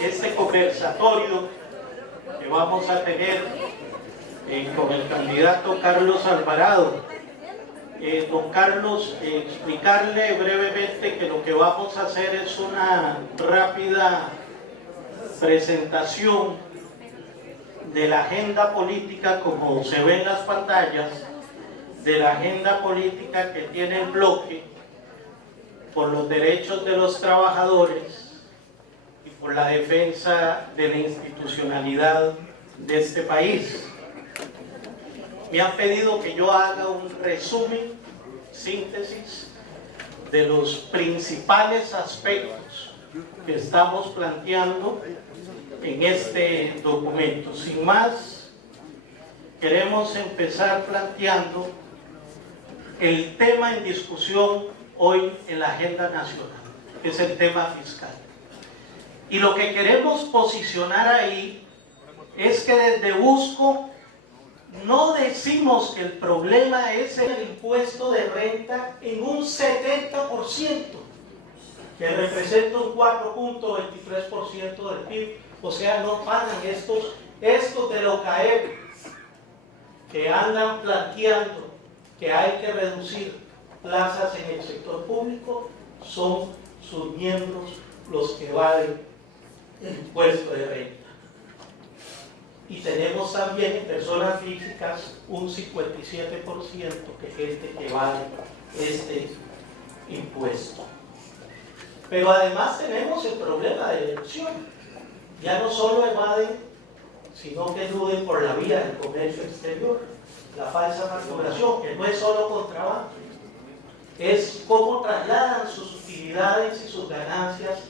este conversatorio que vamos a tener con el candidato Carlos Alvarado. Don Carlos, explicarle brevemente que lo que vamos a hacer es una rápida presentación de la agenda política, como se ve en las pantallas, de la agenda política que tiene el bloque por los derechos de los trabajadores y por la defensa de la institucionalidad de este país. Me han pedido que yo haga un resumen, síntesis, de los principales aspectos que estamos planteando en este documento. Sin más, queremos empezar planteando el tema en discusión hoy en la agenda nacional, que es el tema fiscal. Y lo que queremos posicionar ahí es que desde Busco no decimos que el problema es el impuesto de renta en un 70%, que representa un 4.23% del PIB. O sea, no pagan estos de lo CAEP, que andan planteando que hay que reducir plazas en el sector público, son sus miembros los que evaden el impuesto de renta. Y tenemos también en personas físicas un 57% de gente que evade este impuesto. Pero además tenemos el problema de deducción. Ya no solo evaden, sino que eluden por la vía del comercio exterior, la falsa facturación, que no es solo contrabando, es cómo trasladan sus utilidades y sus ganancias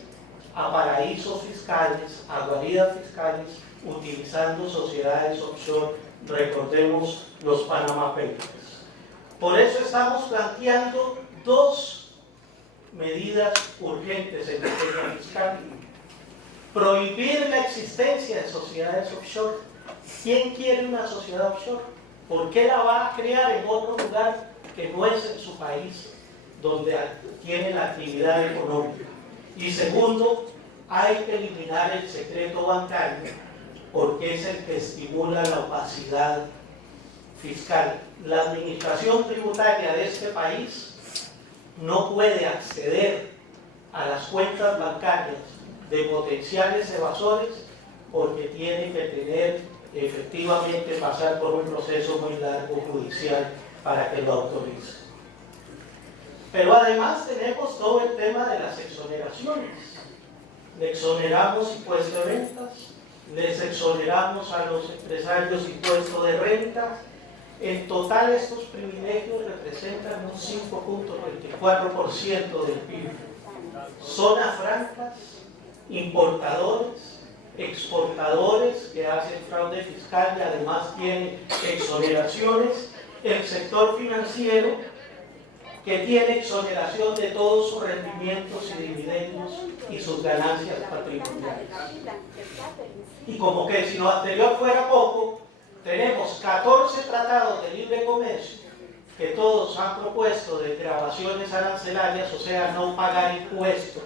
a paraísos fiscales, a guaridas fiscales, utilizando sociedades offshore, recordemos los Panama Papers. Por eso estamos planteando dos medidas urgentes en materia fiscal. Prohibir la existencia de sociedades offshore. ¿Quién quiere una sociedad offshore? ¿Por qué la va a crear en otro lugar que no es en su país, donde tiene la actividad económica? Y segundo, hay que eliminar el secreto bancario, porque es el que estimula la opacidad fiscal. La administración tributaria de este país no puede acceder a las cuentas bancarias de potenciales evasores porque tiene que tener, efectivamente, pasar por un proceso muy largo judicial para que lo autorice. Pero además tenemos todo el tema de las exoneraciones. Le exoneramos impuesto de ventas, les exoneramos a los empresarios impuesto de renta. En total estos privilegios representan un 5.24% del PIB. Zonas francas, importadores, exportadores que hacen fraude fiscal y además tienen exoneraciones, el sector financiero que tiene exoneración de todos sus rendimientos y dividendos y sus ganancias patrimoniales. Y como que si lo anterior fuera poco, tenemos 14 tratados de libre comercio que todos han propuesto desgravaciones arancelarias, o sea, no pagar impuestos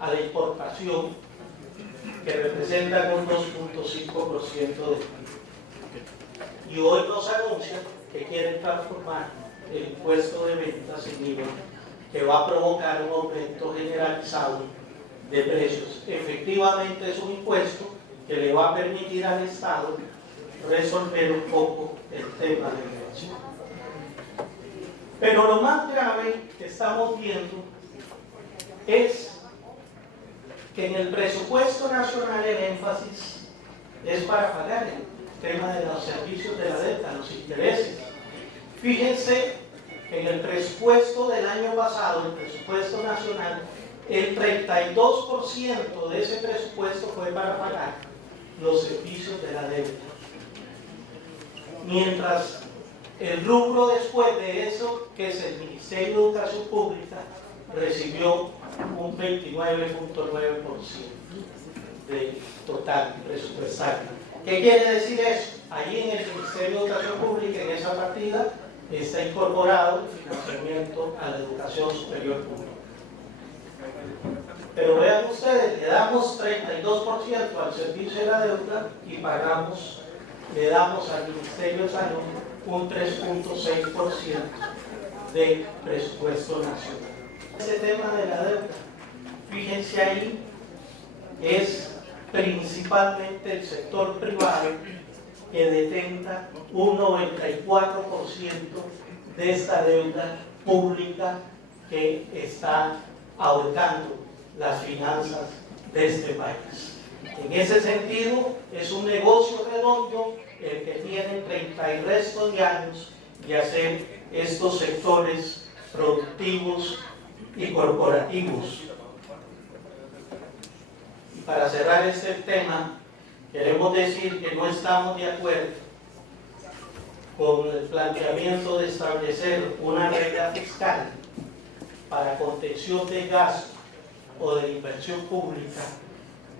a la importación, que representan un 2.5% del PIB. Y hoy nos anuncian que quieren transformar el impuesto de ventas en IVA, que va a provocar un aumento generalizado de precios. Efectivamente es un impuesto que le va a permitir al Estado resolver un poco el tema de inflación. Pero lo más grave que estamos viendo es que en el presupuesto nacional el énfasis es para pagar el tema de los servicios de la deuda, los intereses. Fíjense que en el presupuesto del año pasado, el presupuesto nacional, el 32% de ese presupuesto fue para pagar los servicios de la deuda. Mientras el rubro después de eso, que es el Ministerio de Educación Pública, recibió un 29.9% del total presupuestario. ¿Qué quiere decir eso? Allí en el Ministerio de Educación Pública, en esa partida, está incorporado el financiamiento a la educación superior pública. Pero vean ustedes, le damos 32% al servicio de la deuda y pagamos, le damos al Ministerio de Salud un 3.6% de presupuesto nacional. Este tema de la deuda, fíjense ahí, es principalmente el sector privado que detenta un 94% de esta deuda pública que está ahorcando las finanzas de este país. En ese sentido, es un negocio redondo el que tiene 30 y resto de años de hacer estos sectores productivos y corporativos. Y para cerrar este tema, queremos decir que no estamos de acuerdo con el planteamiento de establecer una regla fiscal para contención de gasto o de inversión pública,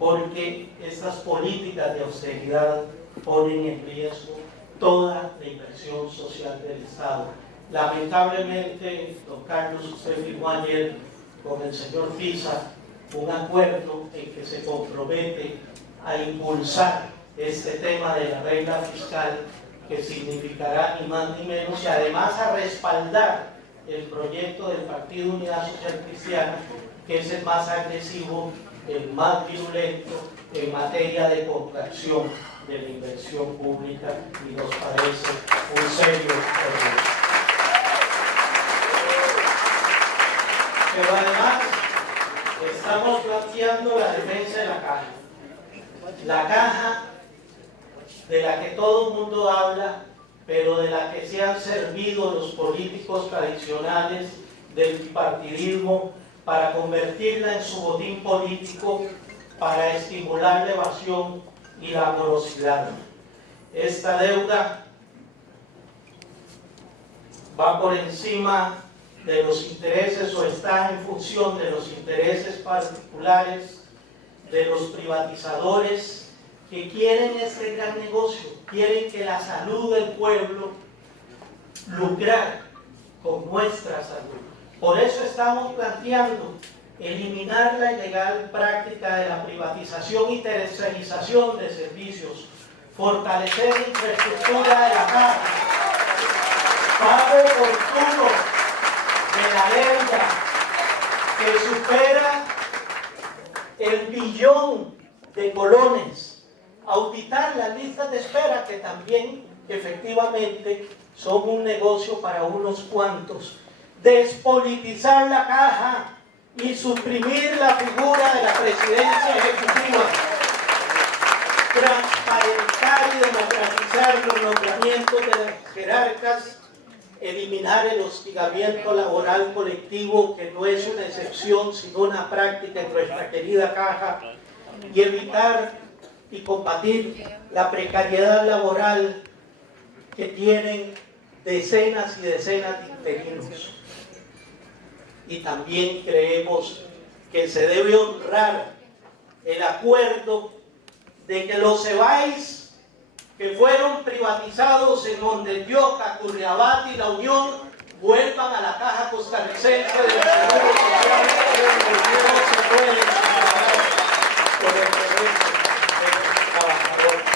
porque estas políticas de austeridad ponen en riesgo toda la inversión social del Estado. Lamentablemente, don Carlos, usted firmó ayer con el señor Pisa un acuerdo en que se compromete a impulsar este tema de la regla fiscal, que significará ni más ni menos, y además a respaldar el proyecto del Partido Unidad Social Cristiana, que es el más agresivo, el más violento en materia de contracción de la inversión pública, y nos parece un serio error. Pero además estamos planteando la defensa de la caja. La caja de la que todo el mundo habla, pero de la que se han servido los políticos tradicionales del bipartidismo para convertirla en su botín político, para estimular la evasión y la morosidad. Esta deuda va por encima de los intereses, o está en función de los intereses particulares de los privatizadores que quieren este gran negocio, quieren que la salud del pueblo, lucrar con nuestra salud. Por eso estamos planteando eliminar la ilegal práctica de la privatización y tercerización de servicios, fortalecer la infraestructura de la caja, pago oportuno de la deuda que supera el billón de colones, auditar las listas de espera, que también efectivamente son un negocio para unos cuantos, despolitizar la caja y suprimir la figura de la presidencia ejecutiva, transparentar y democratizar los nombramientos de las jerarcas, eliminar el hostigamiento laboral colectivo, que no es una excepción sino una práctica en nuestra querida caja, y evitar y combatir la precariedad laboral que tienen decenas y decenas de interinos. Y también creemos que se debe honrar el acuerdo de que los CEBAIS que fueron privatizados en Montevideo, Curriabat y La Unión vuelvan a la caja costarricense del Seguro Social, porque no se pueden separar por el progreso de los trabajadores.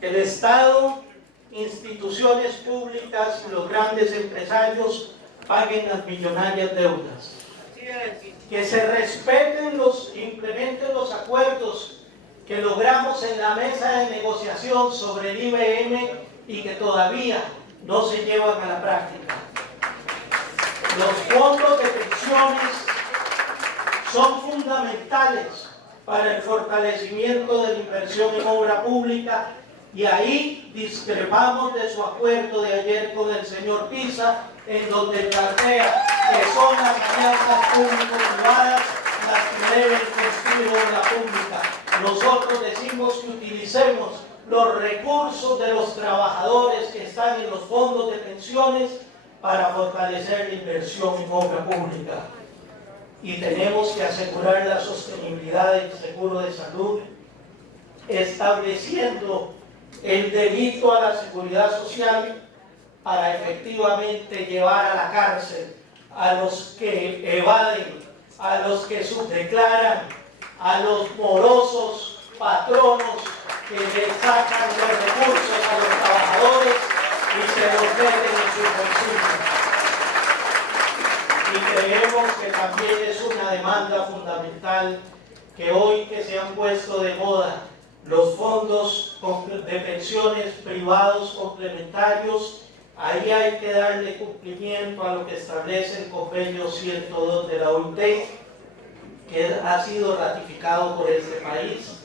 El Estado, instituciones públicas y los grandes empresarios paguen las millonarias deudas. Que se respeten implementen los acuerdos que logramos en la mesa de negociación sobre el IBM y que todavía no se llevan a la práctica. Los fondos de pensiones son fundamentales para el fortalecimiento de la inversión en obra pública, y ahí discrepamos de su acuerdo de ayer con el señor Pisa, en donde plantea que son las alianzas público-privadas las que deben construir obra pública. Nosotros decimos que utilicemos los recursos de los trabajadores que están en los fondos de pensiones para fortalecer la inversión en obra pública. Y tenemos que asegurar la sostenibilidad del seguro de salud, estableciendo el delito a la seguridad social para efectivamente llevar a la cárcel a los que evaden, a los que subdeclaran, a los morosos patronos que le sacan los recursos a los trabajadores y se los meten en sus bolsillos. Y creemos que también es una demanda fundamental que hoy que se han puesto de moda los fondos de pensiones privados complementarios, ahí hay que darle cumplimiento a lo que establece el convenio 102 de la OIT, que ha sido ratificado por este país,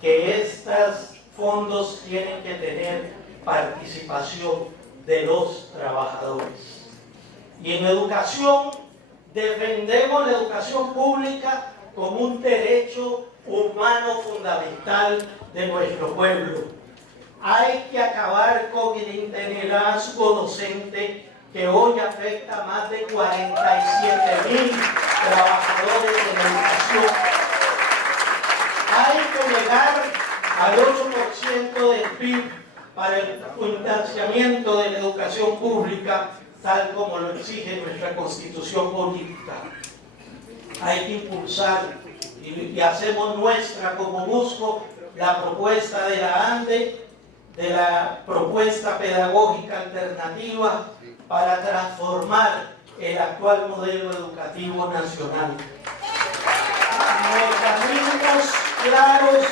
que estos fondos tienen que tener participación de los trabajadores. Y en educación, defendemos la educación pública como un derecho humano fundamental de nuestro pueblo. Hay que acabar con el itinerariazo docente que hoy afecta a más de 47.000 trabajadores en la educación. Hay que llegar al 8% del PIB para el financiamiento de la educación pública, tal como lo exige nuestra Constitución política. Hay que impulsar y hacemos nuestra como Busco la propuesta de la ANDE, de la propuesta pedagógica alternativa para transformar el actual modelo educativo nacional. Mecanismos claros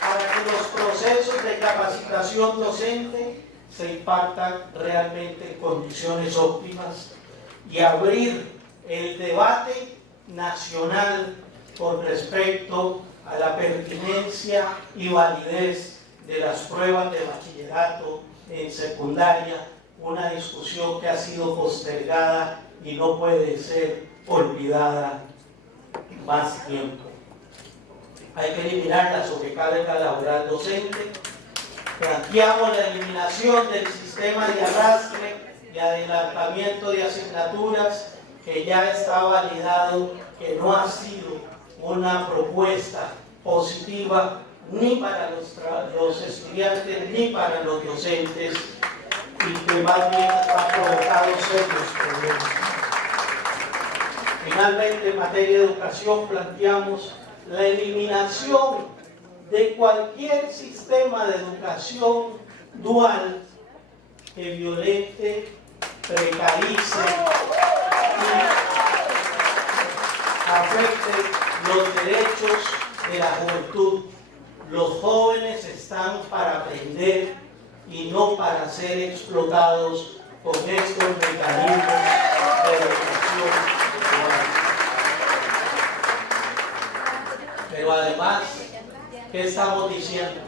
para que los procesos de capacitación docente se impartan realmente en condiciones óptimas y abrir el debate nacional con respecto a la pertinencia y validez de las pruebas de bachillerato en secundaria, una discusión que ha sido postergada y no puede ser olvidada más tiempo. Hay que eliminar la sobrecarga laboral docente. Planteamos la eliminación del sistema de arrastre y adelantamiento de asignaturas que ya está validado, que no ha sido una propuesta positiva ni para los estudiantes ni para los docentes y que más bien ha provocado serios problemas. Finalmente, en materia de educación, planteamos la eliminación de cualquier sistema de educación dual que violente, precarice y afecte los derechos de la juventud. Los jóvenes están para aprender y no para ser explotados con estos mecanismos de educación dual. Pero además, ¿qué estamos diciendo?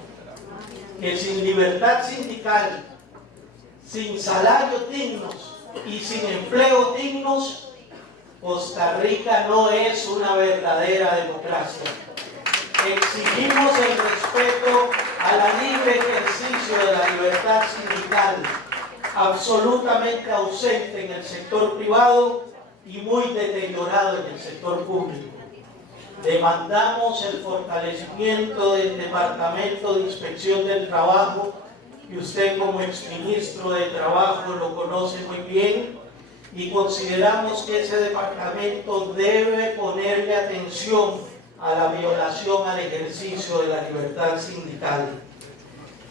Que sin libertad sindical, sin salarios dignos y sin empleos dignos, Costa Rica no es una verdadera democracia. Exigimos el respeto a la libre ejercicio de la libertad sindical, absolutamente ausente en el sector privado y muy deteriorado en el sector público. Demandamos el fortalecimiento del Departamento de Inspección del Trabajo, que usted como exministro de Trabajo lo conoce muy bien, y consideramos que ese departamento debe ponerle atención a la violación al ejercicio de la libertad sindical.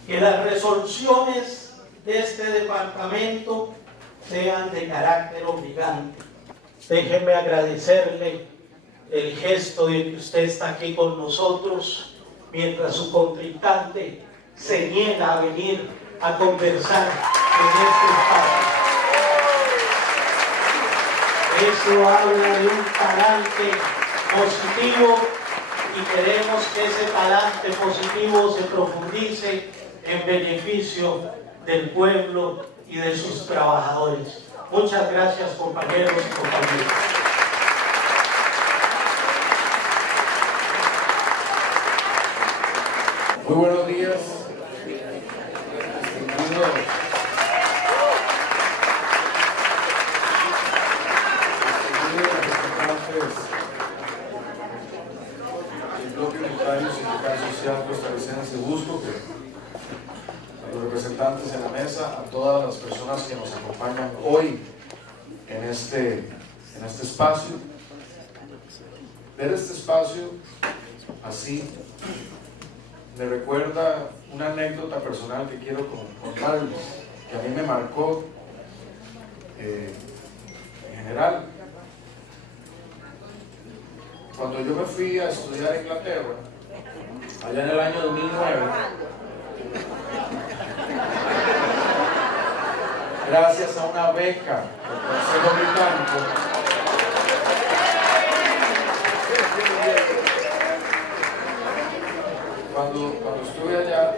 Que las resoluciones de este departamento sean de carácter obligante. Déjenme agradecerle el gesto de que usted está aquí con nosotros mientras su contrincante se niega a venir a conversar en este espacio. Eso habla de un talante positivo y queremos que ese talante positivo se profundice en beneficio del pueblo y de sus trabajadores. Muchas gracias, compañeros y compañeras. Muy buenos días, el bloque unitario sindical social costarricense Busco, a los representantes en la mesa, a todas las personas que nos acompañan hoy en este en este espacio. Ver este espacio así me recuerda una anécdota personal que quiero contarles, que a mí me marcó en general. Cuando yo me fui a estudiar a Inglaterra, allá en el año 2009, gracias a una beca del Consejo Británico, cuando estuve allá,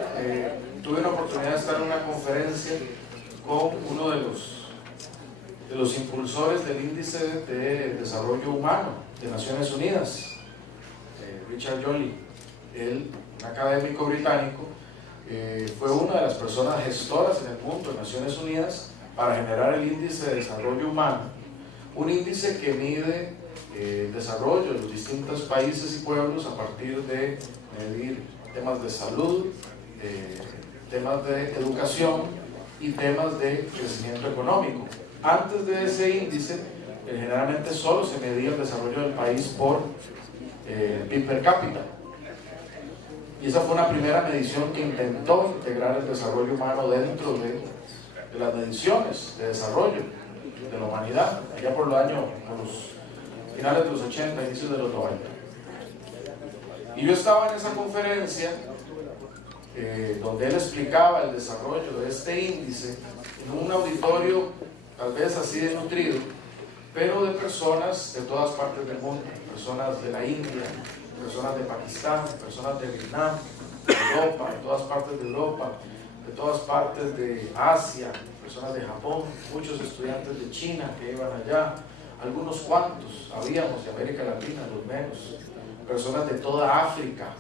tuve la oportunidad de estar en una conferencia con uno de los impulsores del Índice de Desarrollo Humano de Naciones Unidas, Richard Joly. Él, un académico británico, fue una de las personas gestoras en el mundo de Naciones Unidas para generar el Índice de Desarrollo Humano, un índice que mide el desarrollo de los distintos países y pueblos a partir de medir temas de salud, temas de educación y temas de crecimiento económico. Antes de ese índice, generalmente solo se medía el desarrollo del país por PIB per cápita. Y esa fue una primera medición que intentó integrar el desarrollo humano dentro de las mediciones de desarrollo de la humanidad, allá por los finales de los 80, inicios de los 90. Y yo estaba en esa conferencia donde él explicaba el desarrollo de este índice en un auditorio tal vez así de nutrido, pero de personas de todas partes del mundo, personas de la India, personas de Pakistán, personas de Vietnam, de Europa, de todas partes de Europa, de todas partes de Asia, personas de Japón, muchos estudiantes de China que iban allá, algunos cuantos, habíamos de América Latina, los menos, personas de toda África,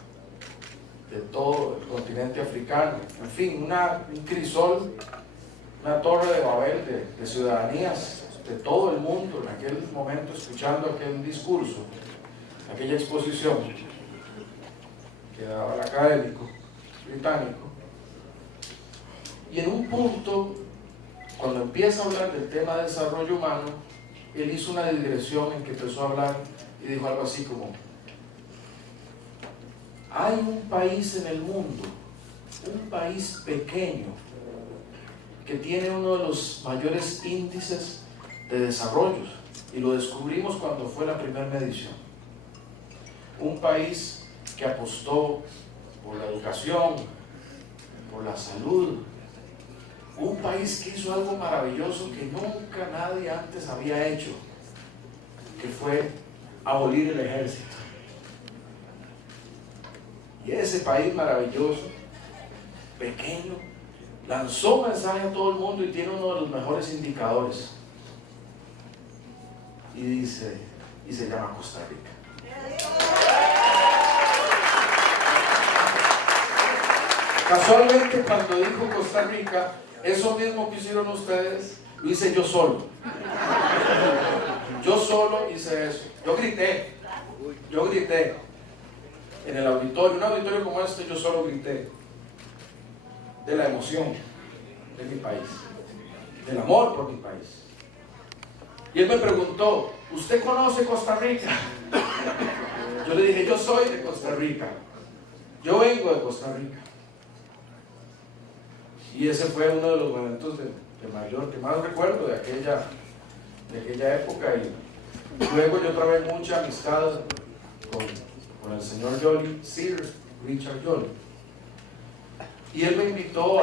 de todo el continente africano, en fin, un crisol, una torre de Babel de ciudadanías de todo el mundo en aquel momento escuchando aquel discurso, aquella exposición que daba el académico británico. Y en un punto, cuando empieza a hablar del tema de desarrollo humano, él hizo una digresión en que empezó a hablar y dijo algo así como: hay un país en el mundo, un país pequeño, que tiene uno de los mayores índices de desarrollo, y lo descubrimos cuando fue la primera medición. Un país que apostó por la educación, por la salud, un país que hizo algo maravilloso que nunca nadie antes había hecho, que fue abolir el ejército. Y ese país maravilloso, pequeño, lanzó un mensaje a todo el mundo y tiene uno de los mejores indicadores. Y se llama Costa Rica. Casualmente, cuando dijo Costa Rica, eso mismo que hicieron ustedes, lo hice yo solo. Yo solo hice eso. Yo grité en el auditorio, un auditorio como este, yo solo grité de la emoción de mi país, del amor por mi país. Y él me preguntó: ¿usted conoce Costa Rica? Yo le dije: yo soy de Costa Rica, yo vengo de Costa Rica. Y ese fue uno de los momentos que más recuerdo de aquella época. Y luego yo trabajé mucha amistad con el señor Joly, Sir Richard Joly. Y él me invitó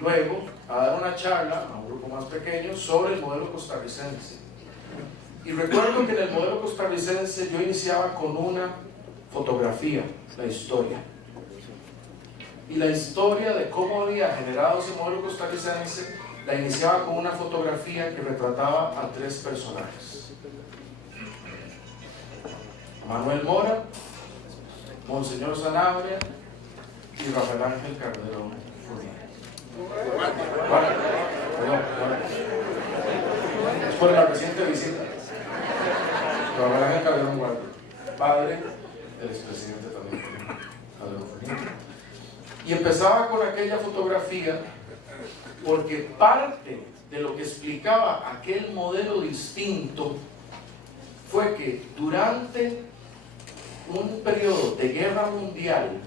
luego a dar una charla a un grupo más pequeño sobre el modelo costarricense. Y recuerdo que en el modelo costarricense yo iniciaba con una fotografía, la historia. Y la historia de cómo había generado ese modelo costarricense la iniciaba con una fotografía que retrataba a 3 personajes: Manuel Mora, Monseñor Sanabria y Rafael Ángel Calderón Fournier. Es por la reciente visita. Rafael Ángel Calderón Guardia, padre del expresidente también, Calderón Fournier. Y empezaba con aquella fotografía porque parte de lo que explicaba aquel modelo distinto fue que durante un periodo de guerra mundial,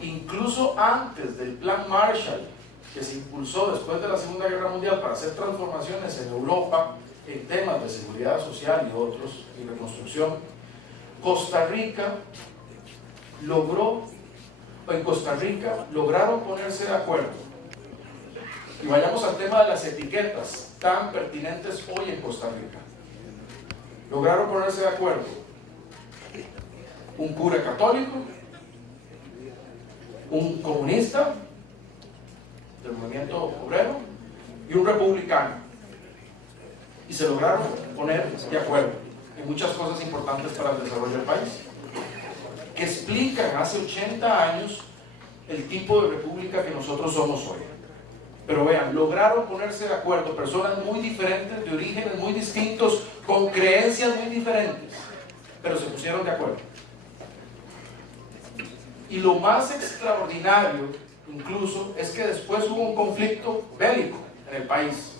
incluso antes del Plan Marshall, que se impulsó después de la Segunda Guerra Mundial para hacer transformaciones en Europa en temas de seguridad social y otros, y reconstrucción, Costa Rica lograron ponerse de acuerdo. Y vayamos al tema de las etiquetas tan pertinentes hoy en Costa Rica. Lograron ponerse de acuerdo un cura católico, un comunista del movimiento obrero y un republicano, y se lograron poner de acuerdo en muchas cosas importantes para el desarrollo del país, que explican hace 80 años el tipo de república que nosotros somos hoy. Pero vean, lograron ponerse de acuerdo personas muy diferentes, de orígenes muy distintos, con creencias muy diferentes, pero se pusieron de acuerdo. Y lo más extraordinario, incluso, es que después hubo un conflicto bélico en el país.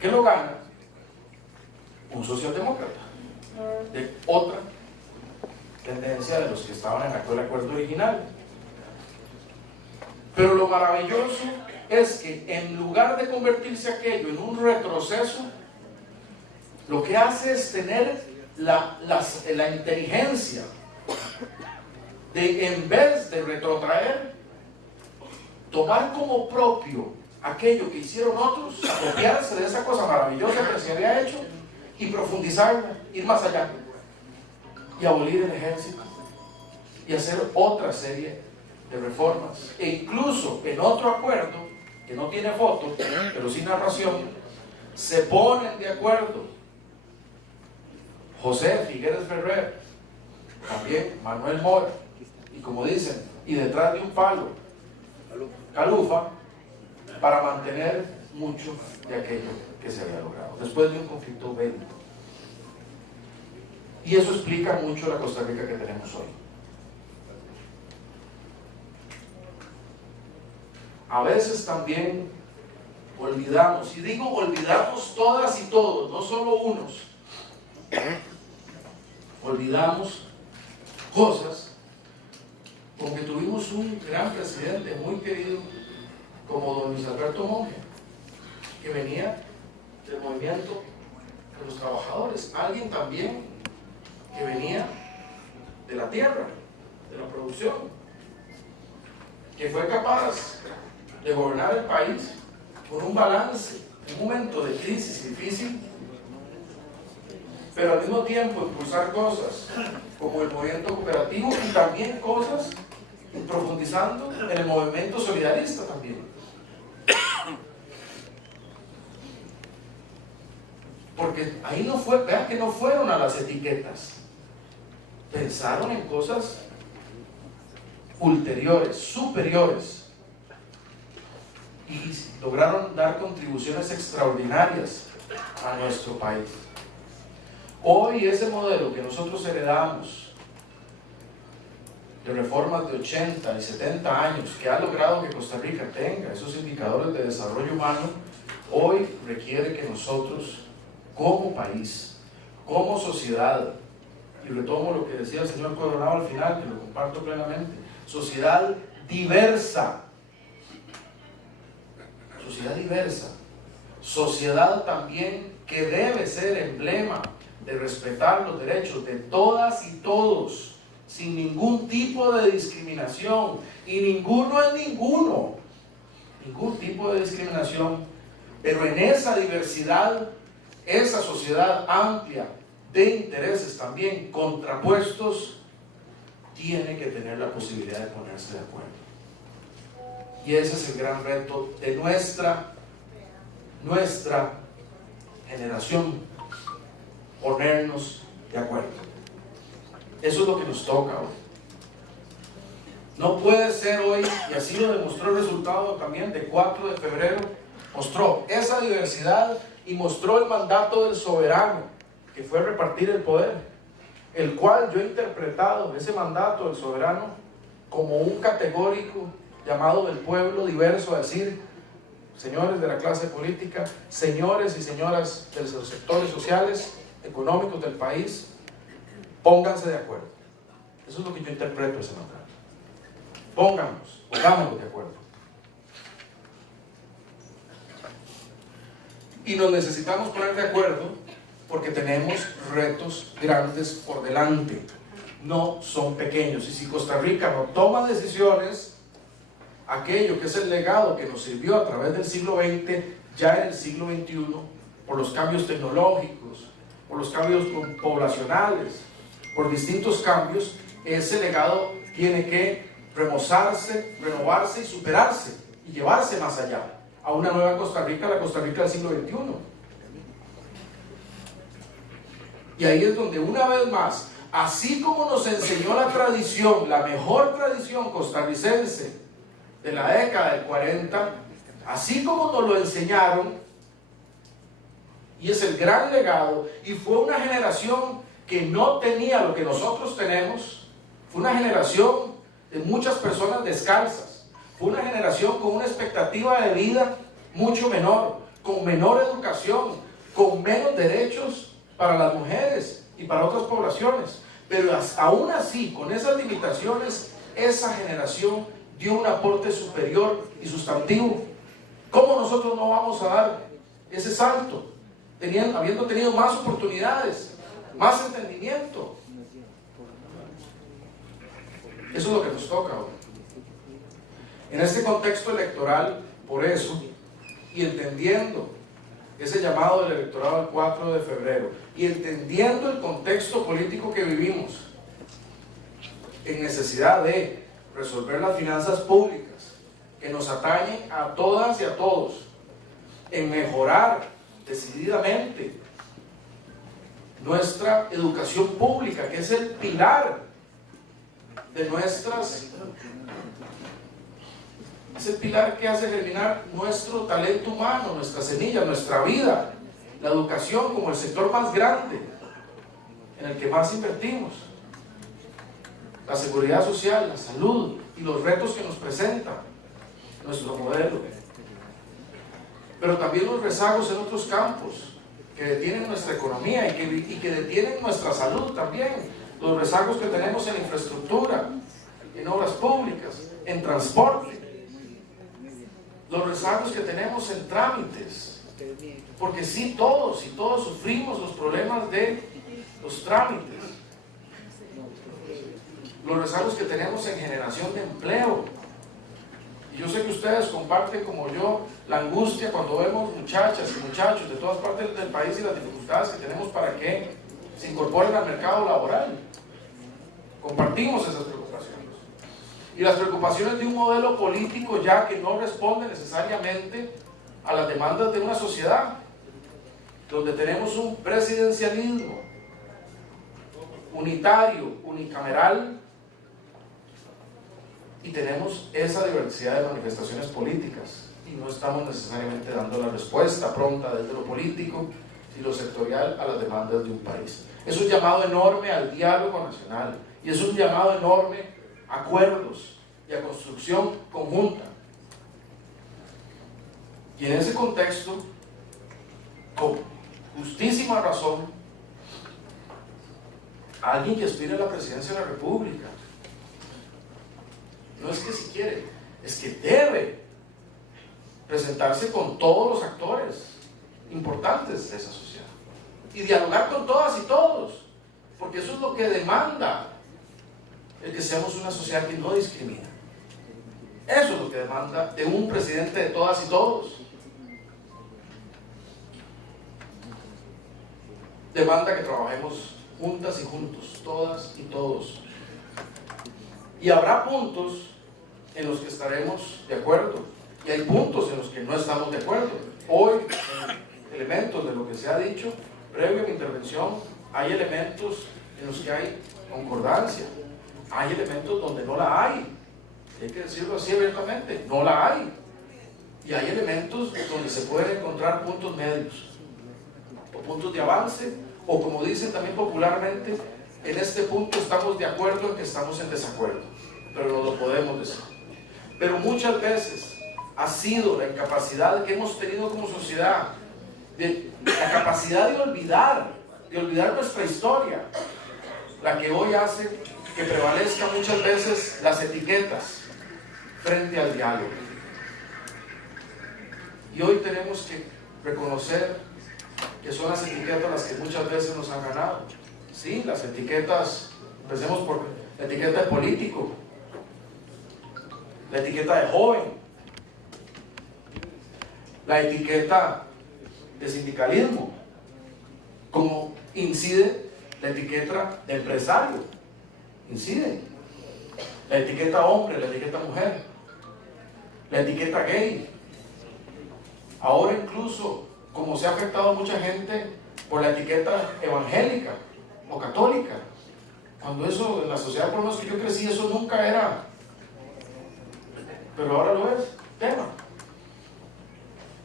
¿Qué lo gana? Un socialdemócrata de otra tendencia de los que estaban en aquel acuerdo original. Pero lo maravilloso es que en lugar de convertirse aquello en un retroceso, lo que hace es tener la inteligencia de, en vez de retrotraer, tomar como propio aquello que hicieron otros, apropiarse de esa cosa maravillosa que se había hecho y profundizarla, ir más allá y abolir el ejército y hacer otra serie de reformas. E incluso en otro acuerdo que no tiene foto pero sí narración, se ponen de acuerdo José Figueres Ferrer, también Manuel Mora, y como dicen, y detrás de un palo Calufa, para mantener mucho de aquello que se había logrado después de un conflicto bélico. Y eso explica mucho la Costa Rica que tenemos hoy. A veces también olvidamos, y digo olvidamos todas y todos, no solo unos, olvidamos cosas, porque tuvimos un gran presidente muy querido como don Luis Alberto Monge, que venía del movimiento de los trabajadores, alguien también que venía de la tierra, de la producción, que fue capaz de gobernar el país con un balance en un momento de crisis difícil, pero al mismo tiempo impulsar cosas como el movimiento cooperativo y también cosas profundizando en el movimiento solidarista también. Porque ahí no fue, vean que no fueron a las etiquetas, pensaron en cosas ulteriores, superiores, y lograron dar contribuciones extraordinarias a nuestro país. Hoy ese modelo que nosotros heredamos de reformas de 80 y 70 años, que ha logrado que Costa Rica tenga esos indicadores de desarrollo humano, hoy requiere que nosotros, como país, como sociedad, y retomo lo que decía el señor Coronado al final, que lo comparto plenamente, sociedad diversa, sociedad también que debe ser emblema de respetar los derechos de todas y todos, sin ningún tipo de discriminación, y ninguno es ninguno, ningún tipo de discriminación, pero en esa diversidad, esa sociedad amplia de intereses también contrapuestos, tiene que tener la posibilidad de ponerse de acuerdo. Y ese es el gran reto de nuestra generación, ponernos de acuerdo. Eso es lo que nos toca hoy. No puede ser hoy, y así lo demostró el resultado también de 4 de febrero, mostró esa diversidad y mostró el mandato del soberano, que fue repartir el poder, el cual yo he interpretado ese mandato del soberano como un categórico llamado del pueblo diverso, a decir, señores de la clase política, señores y señoras de los sectores sociales, económicos del país, pónganse de acuerdo. Eso es lo que yo interpreto ese nombre. Pongámonos de acuerdo. Y nos necesitamos poner de acuerdo porque tenemos retos grandes por delante. No son pequeños. Y si Costa Rica no toma decisiones, aquello que es el legado que nos sirvió a través del siglo XX, ya en el siglo XXI, por los cambios tecnológicos, por los cambios poblacionales, por distintos cambios, ese legado tiene que remozarse, renovarse y superarse y llevarse más allá, a una nueva Costa Rica, la Costa Rica del siglo XXI. Y ahí es donde una vez más, así como nos enseñó la tradición, la mejor tradición costarricense de la década del 40, así como nos lo enseñaron, y es el gran legado, y fue una generación que no tenía lo que nosotros tenemos, fue una generación de muchas personas descalzas, fue una generación con una expectativa de vida mucho menor, con menor educación, con menos derechos para las mujeres y para otras poblaciones, pero aún así, con esas limitaciones, esa generación dio un aporte superior y sustantivo. ¿Cómo nosotros no vamos a dar ese salto? Habiendo tenido más oportunidades, más entendimiento. Eso es lo que nos toca hoy. En este contexto electoral, por eso, y entendiendo ese llamado del electorado del 4 de febrero, y entendiendo el contexto político que vivimos, en necesidad de resolver las finanzas públicas, que nos atañen a todas y a todos, en mejorar decididamente nuestra educación pública, que es el pilar de es el pilar que hace germinar nuestro talento humano, nuestra semilla, nuestra vida, la educación como el sector más grande, en el que más invertimos, la seguridad social, la salud y los retos que nos presenta nuestro modelo. Pero también los rezagos en otros campos que detienen nuestra economía y que detienen nuestra salud también. Los rezagos que tenemos en infraestructura, en obras públicas, en transporte. Los rezagos que tenemos en trámites. Porque sí, todos sufrimos los problemas de los trámites. Los rezagos que tenemos en generación de empleo. Y yo sé que ustedes comparten como yo la angustia cuando vemos muchachas y muchachos de todas partes del país y las dificultades que tenemos para que se incorporen al mercado laboral. Compartimos esas preocupaciones. Y las preocupaciones de un modelo político ya que no responde necesariamente a las demandas de una sociedad, donde tenemos un presidencialismo unitario, unicameral, y tenemos esa diversidad de manifestaciones políticas y no estamos necesariamente dando la respuesta pronta desde lo político y lo sectorial a las demandas de un país. Es un llamado enorme al diálogo nacional y es un llamado enorme a acuerdos y a construcción conjunta. Y en ese contexto, con justísima razón, alguien que aspire a la presidencia de la República, no es que si quiere, es que debe presentarse con todos los actores importantes de esa sociedad y dialogar con todas y todos, porque eso es lo que demanda el que seamos una sociedad que no discrimina. Eso es lo que demanda de un presidente de todas y todos. Demanda que trabajemos juntas y juntos, todas y todos. Y habrá puntos en los que estaremos de acuerdo y hay puntos en los que no estamos de acuerdo. Hoy, en elementos de lo que se ha dicho previo a mi intervención, hay elementos en los que hay concordancia, hay elementos donde no la hay, hay que decirlo así abiertamente, no la hay, y hay elementos donde se pueden encontrar puntos medios o puntos de avance, o como dicen también popularmente, en este punto estamos de acuerdo en que estamos en desacuerdo, pero no lo podemos decir. Pero muchas veces ha sido la incapacidad que hemos tenido como sociedad, la capacidad de olvidar nuestra historia, la que hoy hace que prevalezcan muchas veces las etiquetas frente al diálogo. Y hoy tenemos que reconocer que son las etiquetas las que muchas veces nos han ganado. Sí, las etiquetas, empecemos por la etiqueta de político, la etiqueta de joven, la etiqueta de sindicalismo, como incide la etiqueta de empresario, incide la etiqueta hombre, la etiqueta mujer, la etiqueta gay. Ahora incluso, como se ha afectado a mucha gente por la etiqueta evangélica o católica, cuando eso en la sociedad por la que yo crecí, eso nunca era, pero ahora lo es tema.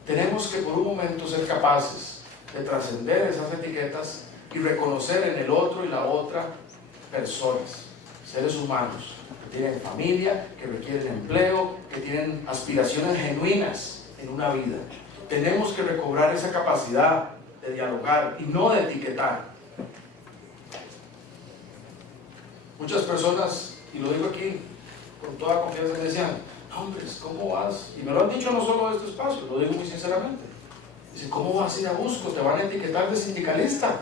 Tenemos que por un momento ser capaces de trascender esas etiquetas y reconocer en el otro y la otra personas, seres humanos, que tienen familia, que requieren empleo, que tienen aspiraciones genuinas en una vida. Tenemos que recobrar esa capacidad de dialogar y no de etiquetar. Muchas personas, y lo digo aquí con toda confianza, me decían: hombre, ¿cómo vas? Y me lo han dicho no solo de este espacio, lo digo muy sinceramente. Dicen: ¿cómo vas a ir a Busco? Te van a etiquetar de sindicalista.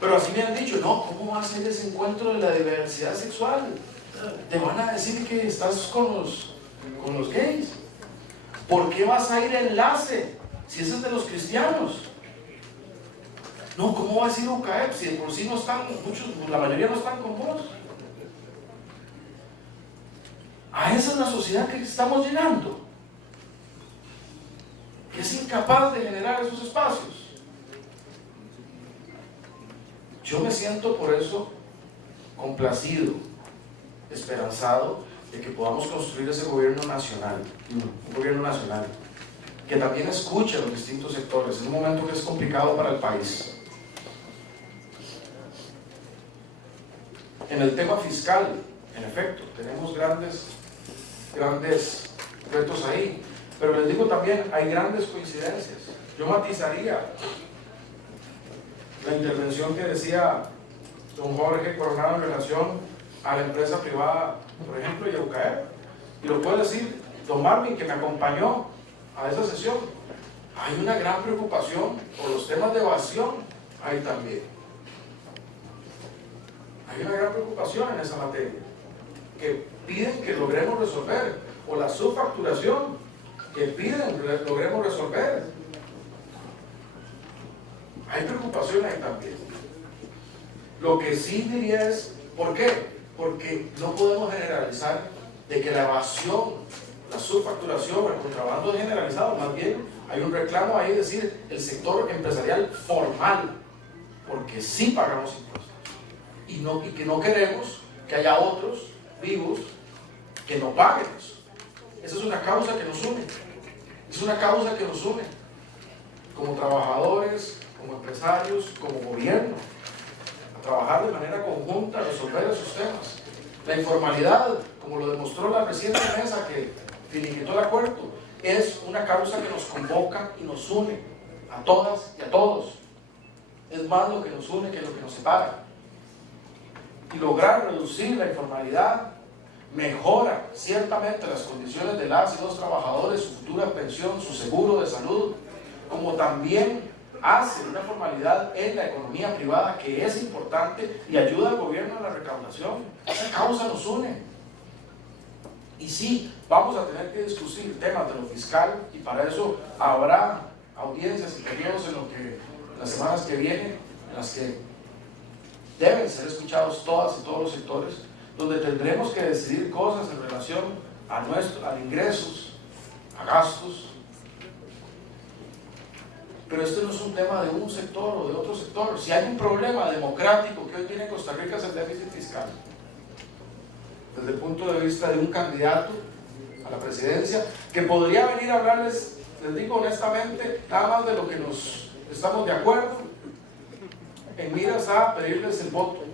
Pero así me han dicho: no, ¿cómo vas a ir a ese encuentro de la diversidad sexual? Te van a decir que estás con los gays. ¿Por qué vas a ir a Enlace si ese es de los cristianos? No, ¿cómo vas a ir a UCAEP si de por sí no están, muchos, la mayoría no están con vos? A esa es la sociedad que estamos llegando, que es incapaz de generar esos espacios. Yo me siento por eso complacido, esperanzado de que podamos construir ese gobierno nacional, un gobierno nacional que también escuche a los distintos sectores en un momento que es complicado para el país. En el tema fiscal, en efecto, tenemos grandes retos ahí, pero les digo también, hay grandes coincidencias. Yo matizaría la intervención que decía don Jorge Coronado en relación a la empresa privada, por ejemplo, y a UCAEP, y lo puede decir don Marvin, que me acompañó a esa sesión. Hay una gran preocupación por los temas de evasión ahí también. Hay una gran preocupación en esa materia, que piden que logremos resolver, o la subfacturación, que piden logremos resolver. Hay preocupación ahí también. Lo que sí diría es, ¿por qué? Porque no podemos generalizar de que la evasión, la subfacturación, el contrabando es generalizado. Más bien hay un reclamo ahí, es decir, el sector empresarial formal, porque sí pagamos impuestos. Y que no queremos que haya otros vivos que no paguen eso. Esa es una causa que nos une. Es una causa que nos une como trabajadores, como empresarios, como gobierno, a trabajar de manera conjunta, a resolver esos temas. La informalidad, como lo demostró la reciente mesa que finiquitó el acuerdo, es una causa que nos convoca y nos une a todas y a todos. Es más lo que nos une que lo que nos separa. Y lograr reducir la informalidad mejora ciertamente las condiciones de las y los trabajadores, su futura pensión, su seguro de salud, como también hace una formalidad en la economía privada que es importante y ayuda al gobierno a la recaudación. Esa causa nos une. Y sí, vamos a tener que discutir temas de lo fiscal, y para eso habrá audiencias y periodos en las semanas que vienen, en las que deben ser escuchados todas y todos los sectores, donde tendremos que decidir cosas en relación a ingresos, a gastos. Pero esto no es un tema de un sector o de otro sector. Si hay un problema democrático que hoy tiene Costa Rica, es el déficit fiscal. Desde el punto de vista de un candidato a la presidencia, que podría venir a hablarles, les digo honestamente, nada más de lo que nos estamos de acuerdo, en miras a pedirles el voto.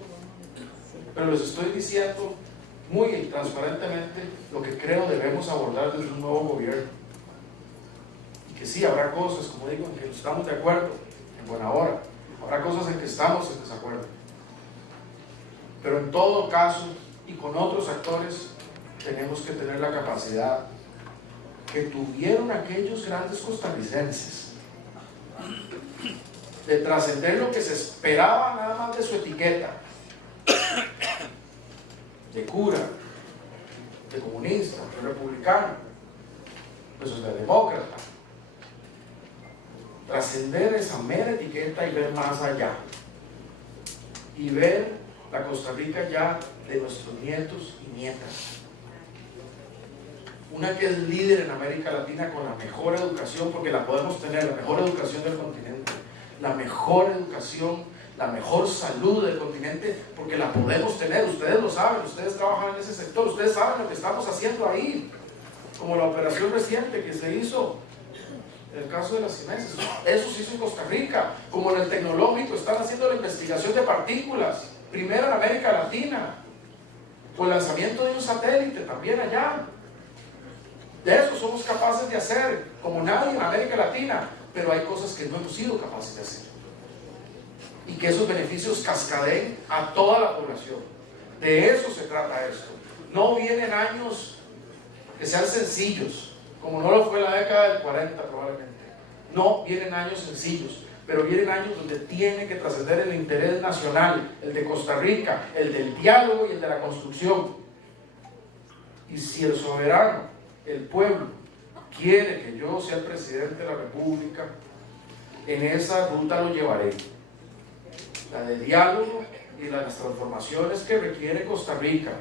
Pero les estoy diciendo muy transparentemente lo que creo debemos abordar desde un nuevo gobierno. Y que sí, habrá cosas, como digo, en que estamos de acuerdo, en buena hora. Habrá cosas en que estamos en desacuerdo. Pero en todo caso, y con otros actores, tenemos que tener la capacidad que tuvieron aquellos grandes costarricenses de trascender lo que se esperaba nada más de su etiqueta, de cura, de comunista, de republicano, de socialdemócrata. Trascender esa mera etiqueta y ver más allá. Y ver la Costa Rica ya de nuestros nietos y nietas. Una que es líder en América Latina con la mejor educación, porque la podemos tener, la mejor educación del continente, la mejor educación, la mejor salud del continente, porque la podemos tener. Ustedes lo saben, ustedes trabajan en ese sector, ustedes saben lo que estamos haciendo ahí, como la operación reciente que se hizo en el caso de las CIMES. Eso se hizo en Costa Rica, como en el tecnológico están haciendo la investigación de partículas, primero en América Latina, o el lanzamiento de un satélite también allá. De eso somos capaces de hacer, como nadie en América Latina, pero hay cosas que no hemos sido capaces de hacer. Y que esos beneficios cascadeen a toda la población. De eso se trata esto. No vienen años que sean sencillos, como no lo fue la década del 40 probablemente. No vienen años sencillos, pero vienen años donde tiene que trascender el interés nacional, el de Costa Rica, el del diálogo y el de la construcción. Y si el soberano, el pueblo, quiere que yo sea el presidente de la República, en esa ruta lo llevaré. La de diálogo y las transformaciones que requiere Costa Rica.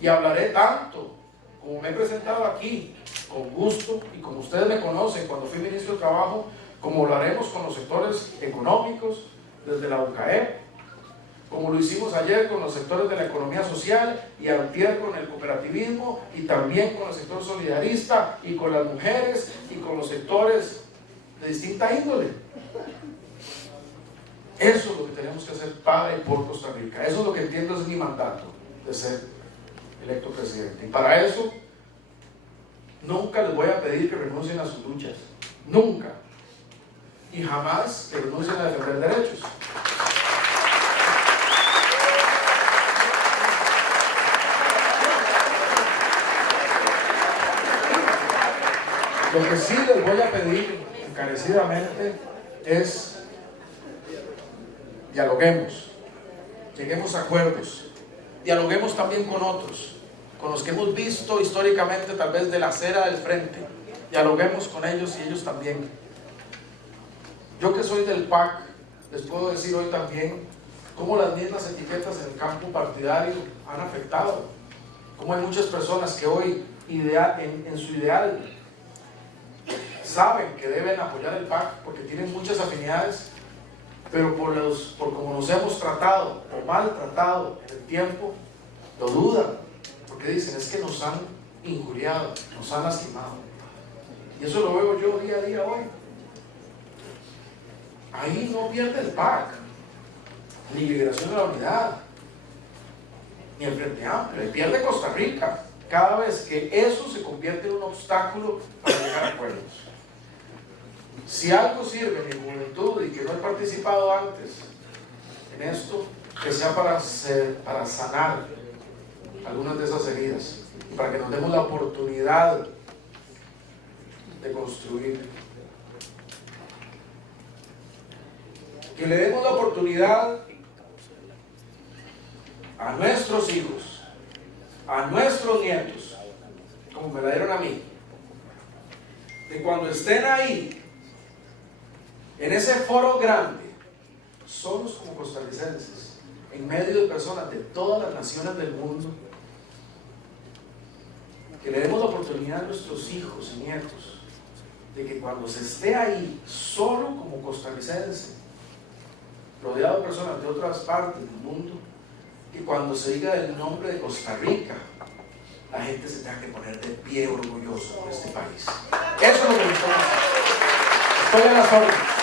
Y hablaré tanto como me he presentado aquí, con gusto, y como ustedes me conocen cuando fui ministro de Trabajo, como lo haremos con los sectores económicos, desde la UCAEP, como lo hicimos ayer con los sectores de la economía social y antier con el cooperativismo y también con el sector solidarista y con las mujeres y con los sectores de distinta índole. Eso es lo que tenemos que hacer para y por Costa Rica. Eso es lo que entiendo es mi mandato de ser electo presidente. Y para eso nunca les voy a pedir que renuncien a sus luchas. Nunca. Y jamás que renuncien a defender derechos. Lo que sí les voy a pedir encarecidamente es dialoguemos, lleguemos a acuerdos, dialoguemos también con otros, con los que hemos visto históricamente tal vez de la acera del frente, dialoguemos con ellos y ellos también. Yo que soy del PAC, les puedo decir hoy también cómo las mismas etiquetas en el campo partidario han afectado, cómo hay muchas personas que hoy en su ideal saben que deben apoyar el PAC porque tienen muchas afinidades, pero por como nos hemos tratado o maltratado en el tiempo, lo dudan, porque dicen es que nos han injuriado, nos han lastimado. Y eso lo veo yo día a día hoy. Ahí no pierde el PAC, ni Liberación de la Unidad, ni el Frente Amplio, ahí pierde Costa Rica, cada vez que eso se convierte en un obstáculo para llegar a acuerdos. Si algo sirve en mi juventud y que no he participado antes en esto, que sea para sanar algunas de esas heridas y para que nos demos la oportunidad de construir. Que le demos la oportunidad a nuestros hijos, a nuestros nietos, como me la dieron a mí, de cuando estén ahí, en ese foro grande, solos como costarricenses, en medio de personas de todas las naciones del mundo, que le demos la oportunidad a nuestros hijos y nietos de que cuando se esté ahí, solo como costarricense, rodeado de personas de otras partes del mundo, que cuando se diga el nombre de Costa Rica, la gente se tenga que poner de pie orgulloso por este país. Eso es lo que nos estamos haciendo. Estoy en las órdenes.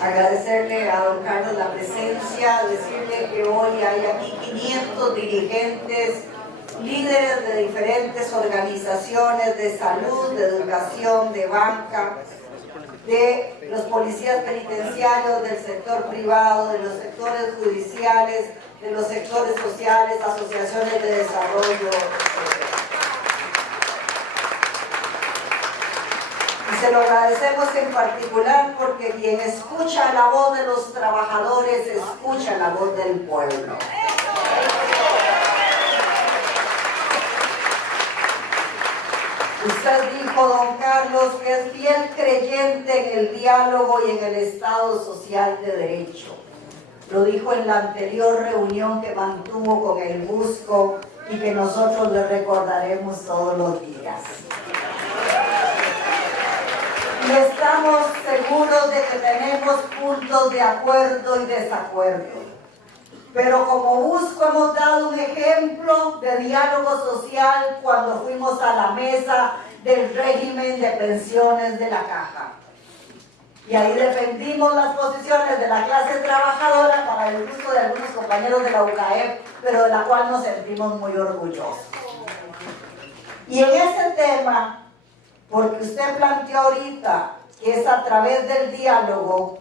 agradecerle a don Carlos la presencia, decirle que hoy hay aquí 500 dirigentes, líderes de diferentes organizaciones de salud, de educación, de banca, de los policías penitenciarios, del sector privado, de los sectores judiciales, de los sectores sociales, asociaciones de desarrollo. Y se lo agradecemos en particular porque quien escucha la voz de los trabajadores, escucha la voz del pueblo. Usted dijo, don Carlos, que es fiel creyente en el diálogo y en el Estado social de derecho. Lo dijo en la anterior reunión que mantuvo con el Busco y que nosotros le recordaremos todos los días. Y estamos seguros de que tenemos puntos de acuerdo y desacuerdo. Pero como Busco hemos dado un ejemplo de diálogo social cuando fuimos a la mesa del régimen de pensiones de la Caja. Y ahí defendimos las posiciones de la clase trabajadora para el gusto de algunos compañeros de la UCAEP, pero de la cual nos sentimos muy orgullosos. Y en ese tema, porque usted planteó ahorita que es a través del diálogo,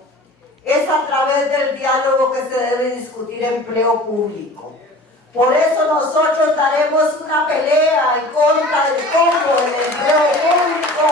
es a través del diálogo que se debe discutir empleo público. Por eso nosotros daremos una pelea en contra del combo del empleo público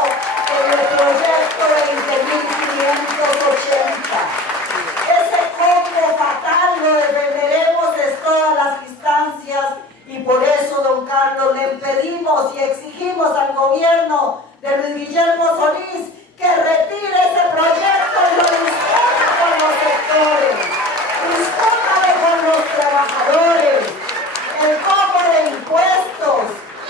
en el proyecto 20.580. Ese combo fatal lo defenderemos en todas las instancias y por eso, don Carlos, le pedimos y exigimos al gobierno de Luis Guillermo Solís que retire ese proyecto y lo discuta con los sectores, discútale con los trabajadores, el combo de impuestos,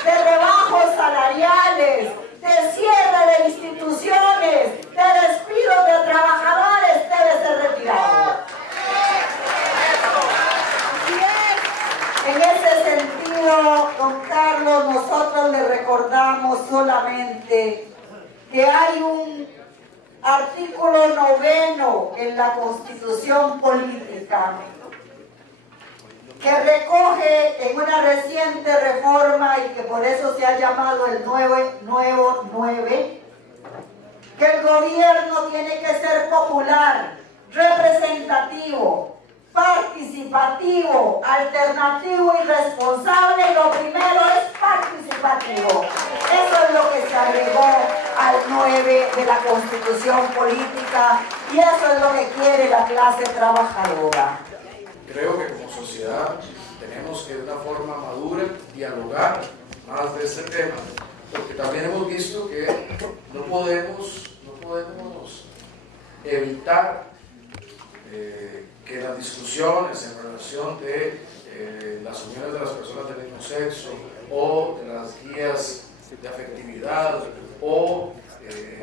de rebajos salariales, de cierre de instituciones, de despidos de trabajadores debe ser retirado. En ese sentido, don Carlos, nosotros le recordamos solamente que hay un artículo 9 en la Constitución Política que recoge en una reciente reforma y que por eso se ha llamado el nuevo 9, que el gobierno tiene que ser popular, representativo, participativo, alternativo y responsable. Lo primero es participativo. Eso es lo que se agregó al 9 de la Constitución Política y eso es lo que quiere la clase trabajadora. Creo que como sociedad tenemos que de una forma madura dialogar más de este tema, porque también hemos visto que no podemos evitar que las discusiones en relación de las uniones de las personas del mismo sexo o de las guías de afectividad o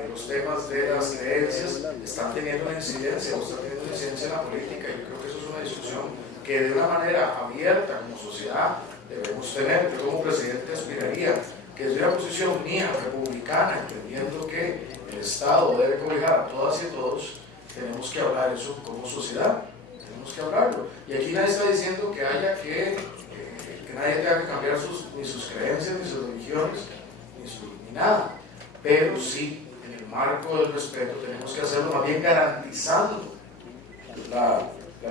los temas de las creencias están teniendo una incidencia en la política. Yo creo que eso es una discusión que de una manera abierta como sociedad debemos tener. Yo como presidente aspiraría que desde una posición mía, republicana, entendiendo que el Estado debe cobijar a todas y a todos, tenemos que hablar eso como sociedad, tenemos que hablarlo. Y aquí nadie está diciendo que haya que nadie tenga que cambiar ni sus creencias, ni sus religiones, ni nada. Pero sí, en el marco del respeto, tenemos que hacerlo más bien garantizando la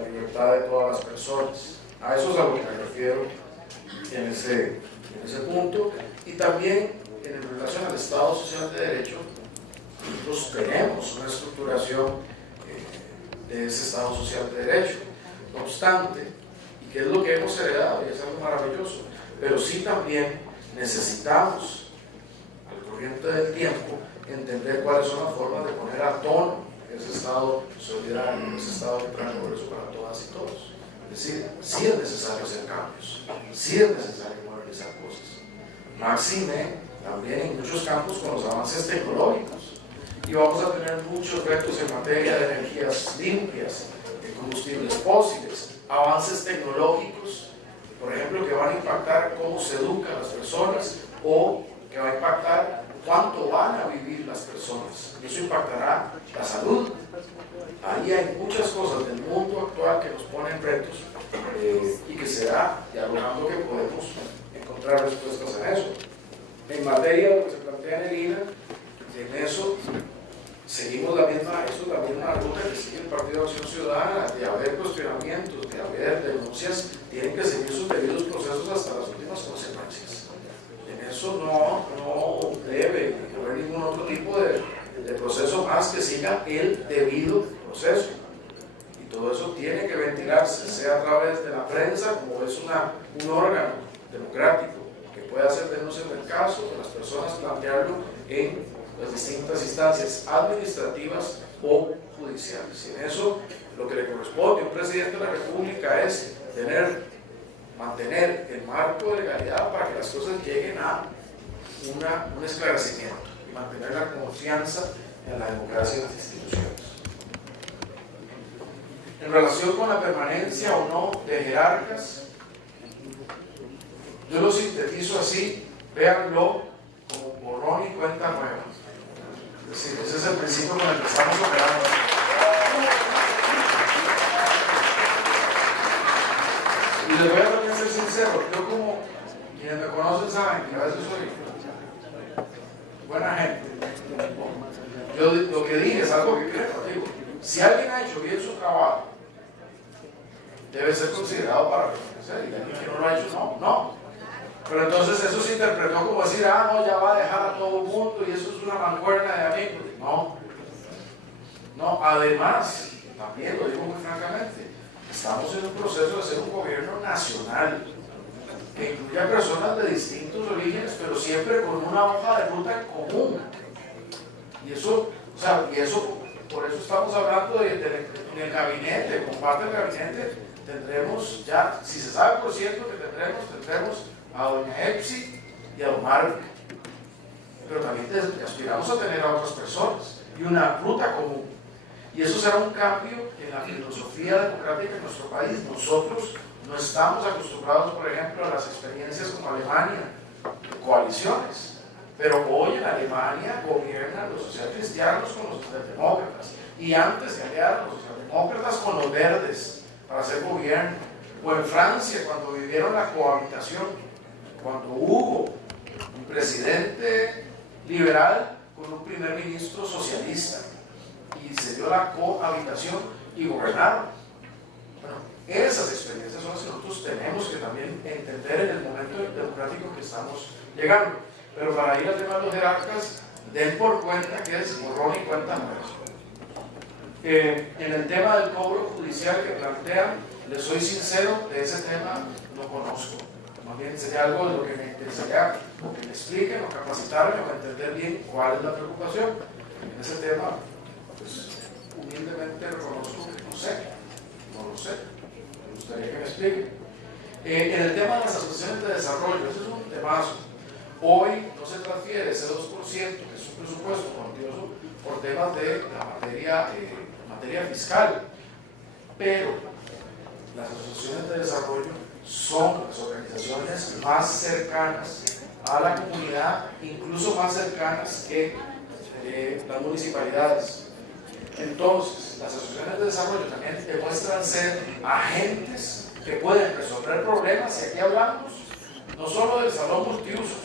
libertad de todas las personas. A eso es a lo que me refiero en ese punto. Y también en relación al Estado Social de Derecho, nosotros tenemos una estructuración de ese Estado Social de Derecho. No obstante, y que es lo que hemos heredado, y es algo maravilloso, pero sí también necesitamos, al corriente del tiempo, entender cuáles son las formas de poner a tono ese Estado solidario, ese Estado que trae progreso para todas y todos. Es decir, sí es necesario hacer cambios, sí es necesario modernizar cosas. Máxime también en muchos campos con los avances tecnológicos. Y vamos a tener muchos retos en materia de energías limpias, de combustibles fósiles, avances tecnológicos, por ejemplo, que van a impactar cómo se educan las personas o que va a impactar cuánto van a vivir las personas. Eso impactará la salud. Ahí hay muchas cosas del mundo actual que nos ponen retos y que será dialogando que podemos encontrar respuestas a eso. En materia de lo que se plantea en el INA, en eso seguimos la misma ruta que sigue el Partido de Acción Ciudadana, de haber cuestionamientos, de haber denuncias, tienen que seguir sus debidos procesos hasta las últimas consecuencias. En eso no debe haber ningún otro tipo de proceso más que siga el debido proceso. Y todo eso tiene que ventilarse, sea a través de la prensa, como es un órgano democrático que puede hacer denuncias del caso, de las personas plantearlo en las distintas instancias administrativas o judiciales. Y en eso lo que le corresponde a un presidente de la República es mantener el marco de legalidad para que las cosas lleguen a un esclarecimiento y mantener la confianza en la democracia y las instituciones. En relación con la permanencia o no de jerarcas, yo lo sintetizo así, véanlo como borrón y cuenta nueva. Es decir, ese es el principio con el que estamos operando. Y les voy a también ser sincero, yo como quienes me conocen saben que a veces soy buena gente. Yo lo que dije es algo que creo, digo, si alguien ha hecho bien su trabajo, debe ser considerado para reconocer, y alguien que no lo ha hecho, no. Pero entonces eso se interpretó como decir, no, ya va a dejar a todo el mundo y eso es una mancuerna de amigos. No, además, también lo digo muy francamente, estamos en un proceso de ser un gobierno nacional que incluye a personas de distintos orígenes, pero siempre con una hoja de ruta común. Y eso, por eso estamos hablando en el gabinete, como parte del gabinete, tendremos ya, si se sabe por cierto que tendremos a doña Epsi y a don Marvin, pero también aspiramos a tener a otras personas y una ruta común. Y eso será un cambio en la filosofía democrática en nuestro país. Nosotros no estamos acostumbrados, por ejemplo, a las experiencias como Alemania, de coaliciones, pero hoy en Alemania gobiernan los socialcristianos con los socialdemócratas, y antes se aliaron los socialdemócratas con los verdes para hacer gobierno, o en Francia cuando vivieron la cohabitación, cuando hubo un presidente liberal con un primer ministro socialista y se dio la cohabitación y gobernaron. Bueno, esas experiencias son las que nosotros tenemos que también entender en el momento democrático que estamos llegando. Pero para ir al tema de los jerarcas, den por cuenta que es borrón y cuenta nueva. En el tema del cobro judicial que plantean, les soy sincero, de ese tema no conozco. Más bien sería algo de lo que me interesaría o que me expliquen o capacitarme o entender bien cuál es la preocupación. En ese tema, pues humildemente reconozco que no lo sé. Me gustaría que me expliquen. En el tema de las asociaciones de desarrollo, ese es un temazo. Hoy no se transfiere ese 2%, que es un presupuesto cuantioso, por temas de la materia fiscal, pero las asociaciones de desarrollo son las organizaciones más cercanas a la comunidad, incluso más cercanas que las municipalidades. Entonces, las asociaciones de desarrollo también demuestran ser agentes que pueden resolver problemas, y aquí hablamos no solo del salón multiusos,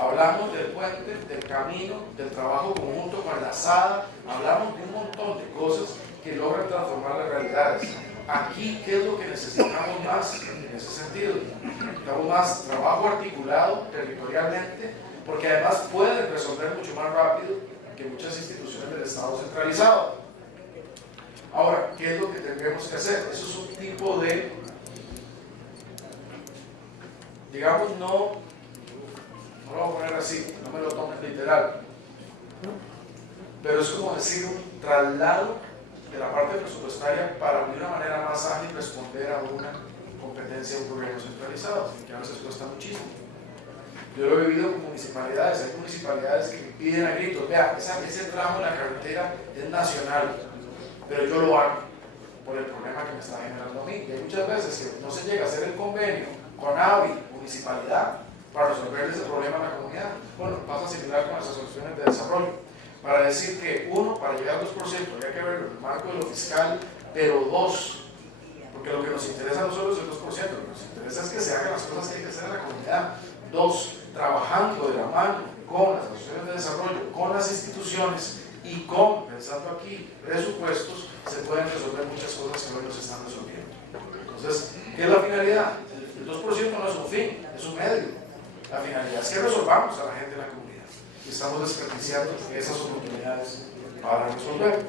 hablamos del puente, del camino, del trabajo conjunto con la SADA, hablamos de un montón de cosas que logran transformar las realidades. Aquí, ¿qué es lo que necesitamos más en ese sentido? Necesitamos más trabajo articulado territorialmente, porque además pueden resolver mucho más rápido que muchas instituciones del Estado centralizado. Ahora, ¿qué es lo que tendremos que hacer? Eso es un tipo de, digamos, no lo voy a poner así, no me lo tomen literal, pero es como decir un traslado de la parte presupuestaria para de una manera más ágil responder a una competencia de un gobierno centralizado, que a veces cuesta muchísimo. Yo lo he vivido con municipalidades, hay municipalidades que me piden a gritos, vea, ese tramo de la carretera es nacional, pero yo lo hago por el problema que me está generando a mí. Y hay muchas veces que no se llega a hacer el convenio con AVI, municipalidad, para resolver ese problema en la comunidad. Bueno, pasa similar con las asociaciones de desarrollo, para decir que uno, para llegar al 2%, habría que ver el marco de lo fiscal, pero dos, porque lo que nos interesa no solo es el 2%, lo que nos interesa es que se hagan las cosas que hay que hacer en la comunidad. Dos, trabajando de la mano con las asociaciones de desarrollo, con las instituciones y con, pensando aquí, presupuestos, se pueden resolver muchas cosas que hoy no se están resolviendo. Entonces, ¿qué es la finalidad? El 2% no es un fin, es un medio. La finalidad es que resolvamos a la gente en la comunidad y estamos desperdiciando esas oportunidades para resolver.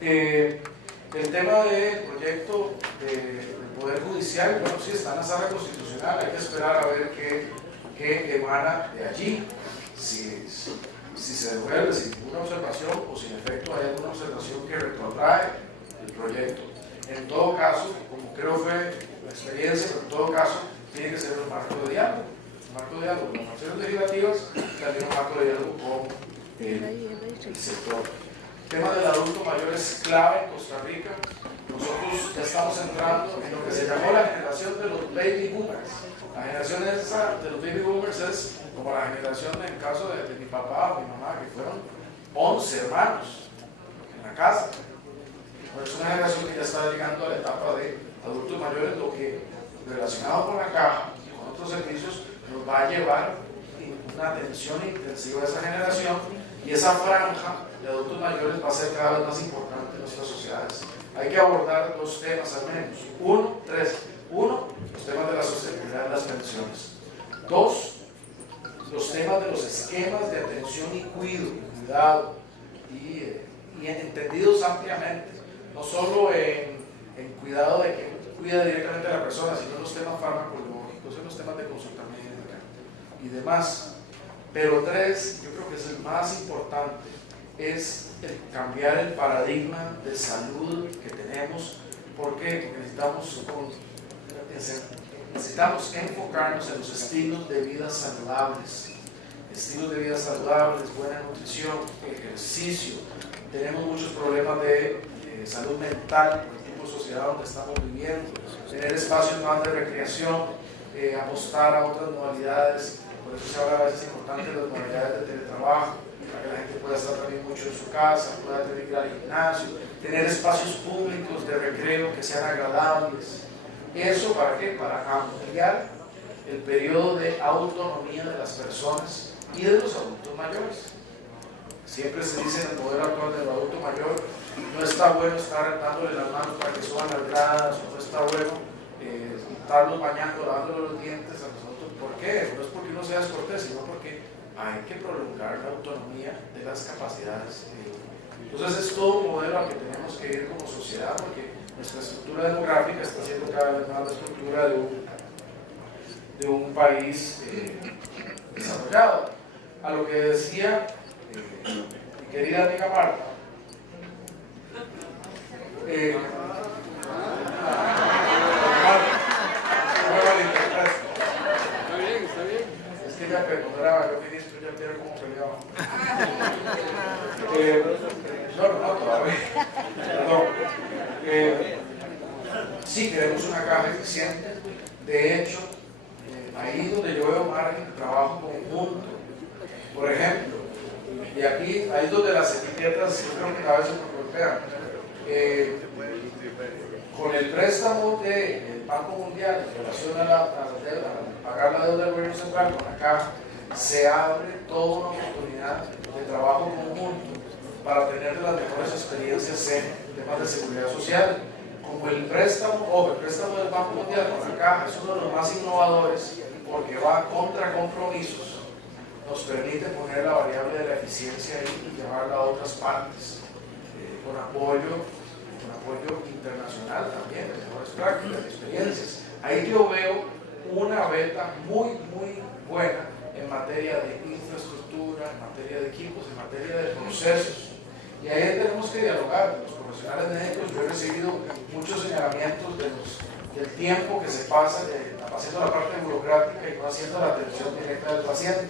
El tema del proyecto del Poder Judicial, bueno, sí está en la sala constitucional, hay que esperar a ver qué emana de allí, si se devuelve sin ninguna observación o si en efecto hay alguna observación que retrotrae el proyecto. En todo caso, como creo fue la experiencia, pero en todo caso tiene que ser un marco de diálogo. Un marco de diálogo con las acciones legislativas, también un marco de diálogo con el sector. El tema del adulto mayor es clave en Costa Rica. Nosotros ya estamos entrando en lo que se llamó la generación de los baby boomers. La generación esa de los baby boomers es como la generación en el caso de mi papá o mi mamá, que fueron 11 hermanos en la casa. Pero es una generación que ya está llegando a la etapa de adultos mayores, lo que relacionado con la caja y con otros servicios nos va a llevar una atención intensiva a esa generación, y esa franja de adultos mayores va a ser cada vez más importante en nuestras sociedades. Hay que abordar dos temas al menos. Uno, los temas de la sostenibilidad de las pensiones. Dos, los temas de los esquemas de atención y cuidado, y entendidos ampliamente, no solo en cuidado de que cuida directamente a la persona, sino en los temas farmacológicos, en los temas de consulta médica y demás. Pero tres, yo creo que es el más importante, es el cambiar el paradigma de salud que tenemos, porque necesitamos enfocarnos en los estilos de vida saludables. Estilos de vida saludables, buena nutrición, ejercicio. Tenemos muchos problemas de salud mental por el tipo de sociedad donde estamos viviendo. Tener espacios más de recreación, apostar a otras modalidades. Por eso se habla a veces importante de las modalidades de teletrabajo, para que la gente pueda estar también mucho en su casa, pueda ir al gimnasio, tener espacios públicos de recreo que sean agradables. ¿Eso para qué? Para ampliar el periodo de autonomía de las personas y de los adultos mayores. Siempre se dice en el modelo actual del adulto mayor, no está bueno estar dándole las manos para que suban las gradas, o no está bueno estarlos bañando, lavándole los dientes a los adultos. ¿Por qué? No es porque uno sea descortés, sino porque hay que prolongar la autonomía de las capacidades. Entonces es todo un modelo al que tenemos que ir como sociedad, porque nuestra estructura demográfica está siendo cada vez más la estructura de un país desarrollado. A lo que decía mi querida amiga Marta, es que ya perdonaba, yo ministro ya quiero como peleaba. No, todavía. Perdón. Sí, queremos una caja eficiente. De hecho, ahí donde yo veo margen de trabajo conjunto. Por ejemplo, y aquí, ahí es donde las etiquetas, yo creo que cada vez se golpean. Con el préstamo del Banco Mundial en relación a pagar la deuda del gobierno central con la caja, se abre toda una oportunidad de trabajo conjunto para tener las mejores experiencias en temas de seguridad social. Como el préstamo del Banco Mundial con la caja es uno de los más innovadores porque va contra compromisos, nos permite poner la variable de la eficiencia ahí y llevarla a otras partes, con apoyo internacional también, de mejores prácticas, de experiencias. Ahí yo veo una beta muy buena en materia de infraestructura, en materia de equipos, en materia de procesos. Y ahí tenemos que dialogar. Los profesionales médicos, yo he recibido muchos señalamientos del tiempo que se pasa haciendo la parte burocrática y no haciendo la atención directa del paciente.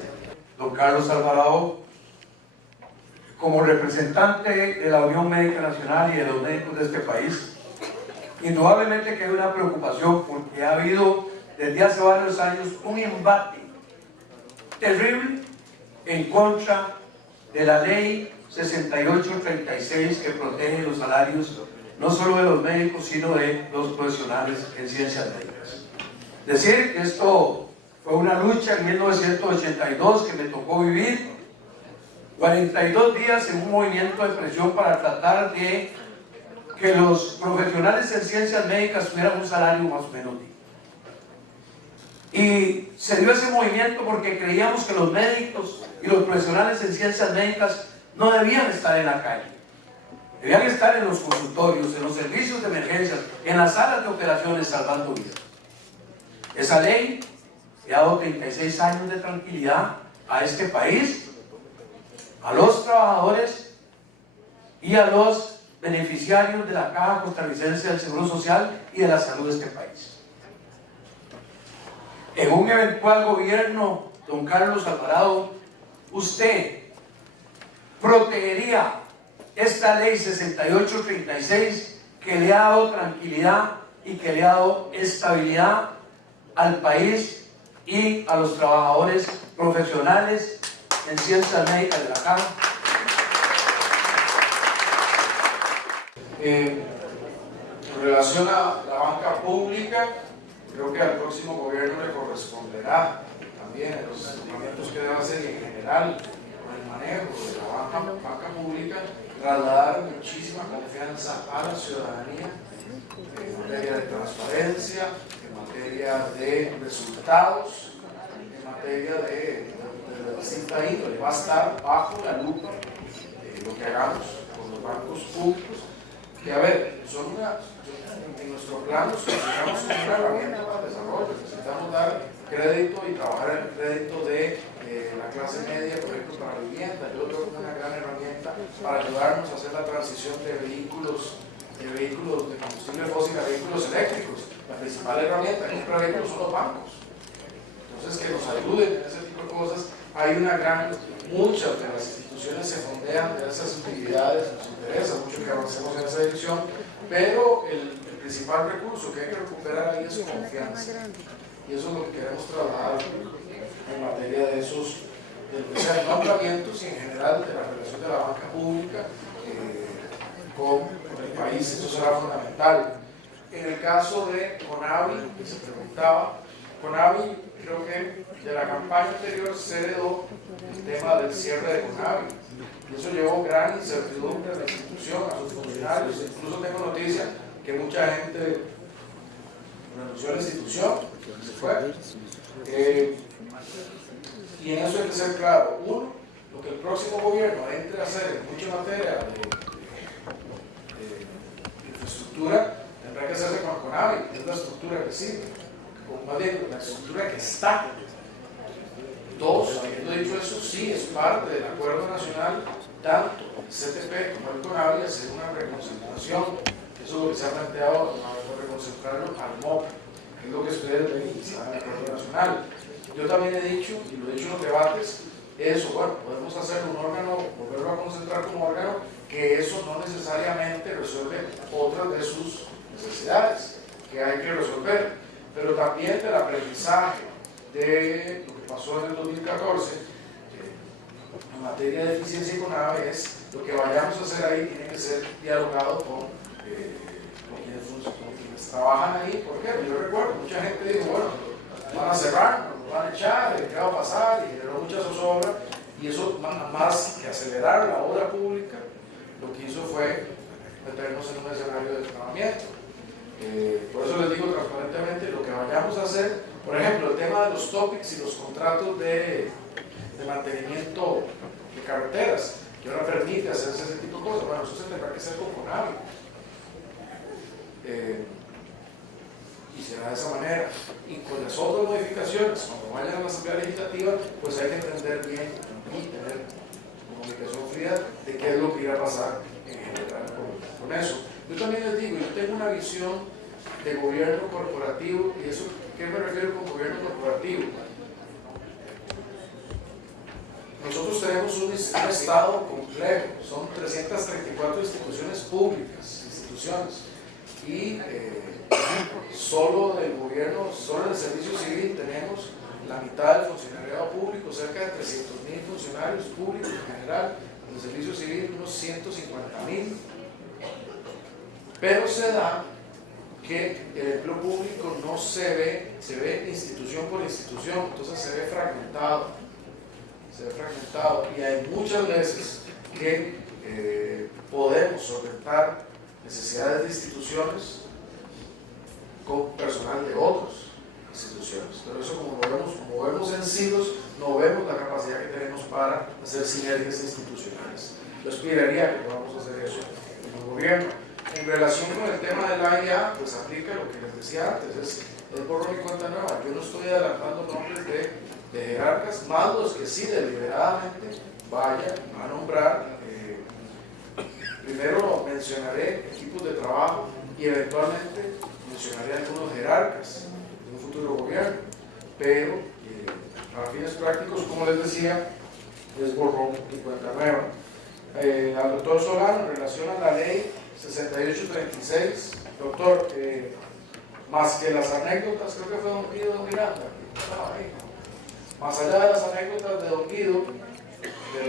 Don Carlos Alvarado, como representante de la Unión Médica Nacional y de los médicos de este país, indudablemente que hay una preocupación porque ha habido desde hace varios años un embate terrible en contra de la ley 6836 que protege los salarios no solo de los médicos sino de los profesionales en ciencias médicas. Decir que esto fue una lucha en 1982 que me tocó vivir 42 días en un movimiento de presión para tratar de que los profesionales en ciencias médicas tuvieran un salario más o menos digno. Y se dio ese movimiento porque creíamos que los médicos y los profesionales en ciencias médicas no debían estar en la calle, debían estar en los consultorios, en los servicios de emergencias, en las salas de operaciones salvando vidas. Esa ley le ha dado 36 años de tranquilidad a este país, a los trabajadores y a los beneficiarios de la Caja Costarricense del Seguro Social y de la salud de este país. En un eventual gobierno, don Carlos Alvarado, usted protegería esta ley 6836 que le ha dado tranquilidad y que le ha dado estabilidad al país y a los trabajadores profesionales en ciencias médicas de la Caja. En relación a la banca pública, creo que al próximo gobierno le corresponderá también los lineamientos que debe hacer y en general con el manejo de la banca pública trasladar muchísima confianza a la ciudadanía en materia de transparencia, en materia de resultados, en materia de distinta índole. Va a estar bajo la lupa lo que hagamos con los bancos públicos, que a ver, en nuestro plan nos consideramos una herramienta para el desarrollo. Necesitamos dar crédito y trabajar en el crédito de la clase media, por ejemplo, para la vivienda. Yo creo que es una gran herramienta para ayudarnos a hacer la transición de vehículos de combustible fósil a vehículos eléctricos. La principal herramienta que compra vehículos son los bancos. Entonces, que nos ayuden en ese tipo de cosas. Hay muchas de las instituciones se fondean de esas actividades, nos interesa mucho que avancemos en esa dirección, pero el principal recurso que hay que recuperar ahí es confianza. Y eso es lo que queremos trasladar en materia de esos, de lo que sean nombramientos y en general de la relación de la banca pública con el país. Eso será fundamental. En el caso de CONAVI, que se preguntaba, CONAVI, creo que de la campaña anterior se heredó el tema del cierre de CONAVI. Y eso llevó gran incertidumbre a la institución, a sus funcionarios. Incluso tengo noticia que mucha gente renunció a la institución, se fue. Y en eso hay que ser claro. Uno, lo que el próximo gobierno entre a hacer en mucha materia de infraestructura, tendrá que hacerse con CONAVI, que es la estructura que sirve, o más bien la estructura que está. Dos, habiendo dicho eso, sí es parte del acuerdo nacional, tanto el CTP como el CONAVI, hacer una reconcentración. Eso es lo que se ha planteado, reconcentrarlo al MOP, que es lo que ustedes ven y están en el acuerdo nacional. Yo también he dicho, y lo he dicho en los debates, eso, bueno, podemos hacer un órgano, volverlo a concentrar como órgano, que eso no necesariamente resuelve otras de sus necesidades que hay que resolver, pero también del aprendizaje de lo que pasó en el 2014 en materia de eficiencia y CONAVI es lo que vayamos a hacer ahí tiene que ser dialogado con quienes trabajan ahí. ¿Por qué? Yo recuerdo, mucha gente dijo, bueno, van a cerrar, nos van a echar, ¿qué va a pasar? Y generó mucha zozobra, y eso más que acelerar la obra pública, lo que hizo fue meternos en un escenario de desplazamiento. Por eso les digo transparentemente, lo que vayamos a hacer, por ejemplo, el tema de los topics y los contratos de mantenimiento de carreteras, que ahora permite hacerse ese tipo de cosas, bueno, eso se tendrá que hacer con CONAVI. Y será de esa manera. Y con las otras modificaciones, cuando vayan a la Asamblea Legislativa, pues hay que entender bien y tener comunicación fría de qué es lo que irá a pasar en general con eso. Yo también les digo, yo tengo una visión de gobierno corporativo, y eso, ¿qué me refiero con gobierno corporativo? Nosotros tenemos un Estado complejo, son 334 instituciones públicas, y solo del gobierno, solo del servicio civil tenemos la mitad del funcionariado público, cerca de 300.000 funcionarios públicos en general, en el servicio civil unos 150.000, pero se da que el empleo público no se ve institución por institución, entonces se ve fragmentado, y hay muchas veces que podemos solventar necesidades de instituciones con personal de otras instituciones, pero eso como vemos en silos, no vemos la capacidad que tenemos para hacer sinergias institucionales. Yo aspiraría que podamos hacer eso en el gobierno. En relación con el tema del AIA, pues aplica lo que les decía antes, es borrón y cuenta nueva. Yo no estoy adelantando nombres de jerarcas, más los que sí deliberadamente vayan a nombrar. Primero mencionaré equipos de trabajo y eventualmente mencionaré algunos jerarcas en un futuro gobierno, pero para fines prácticos, como les decía, es borrón y cuenta nueva. Al doctor Solano, en relación a la ley 6836, doctor, más que las anécdotas, creo que fue don Guido Don Miranda, más allá de las anécdotas de don Guido, del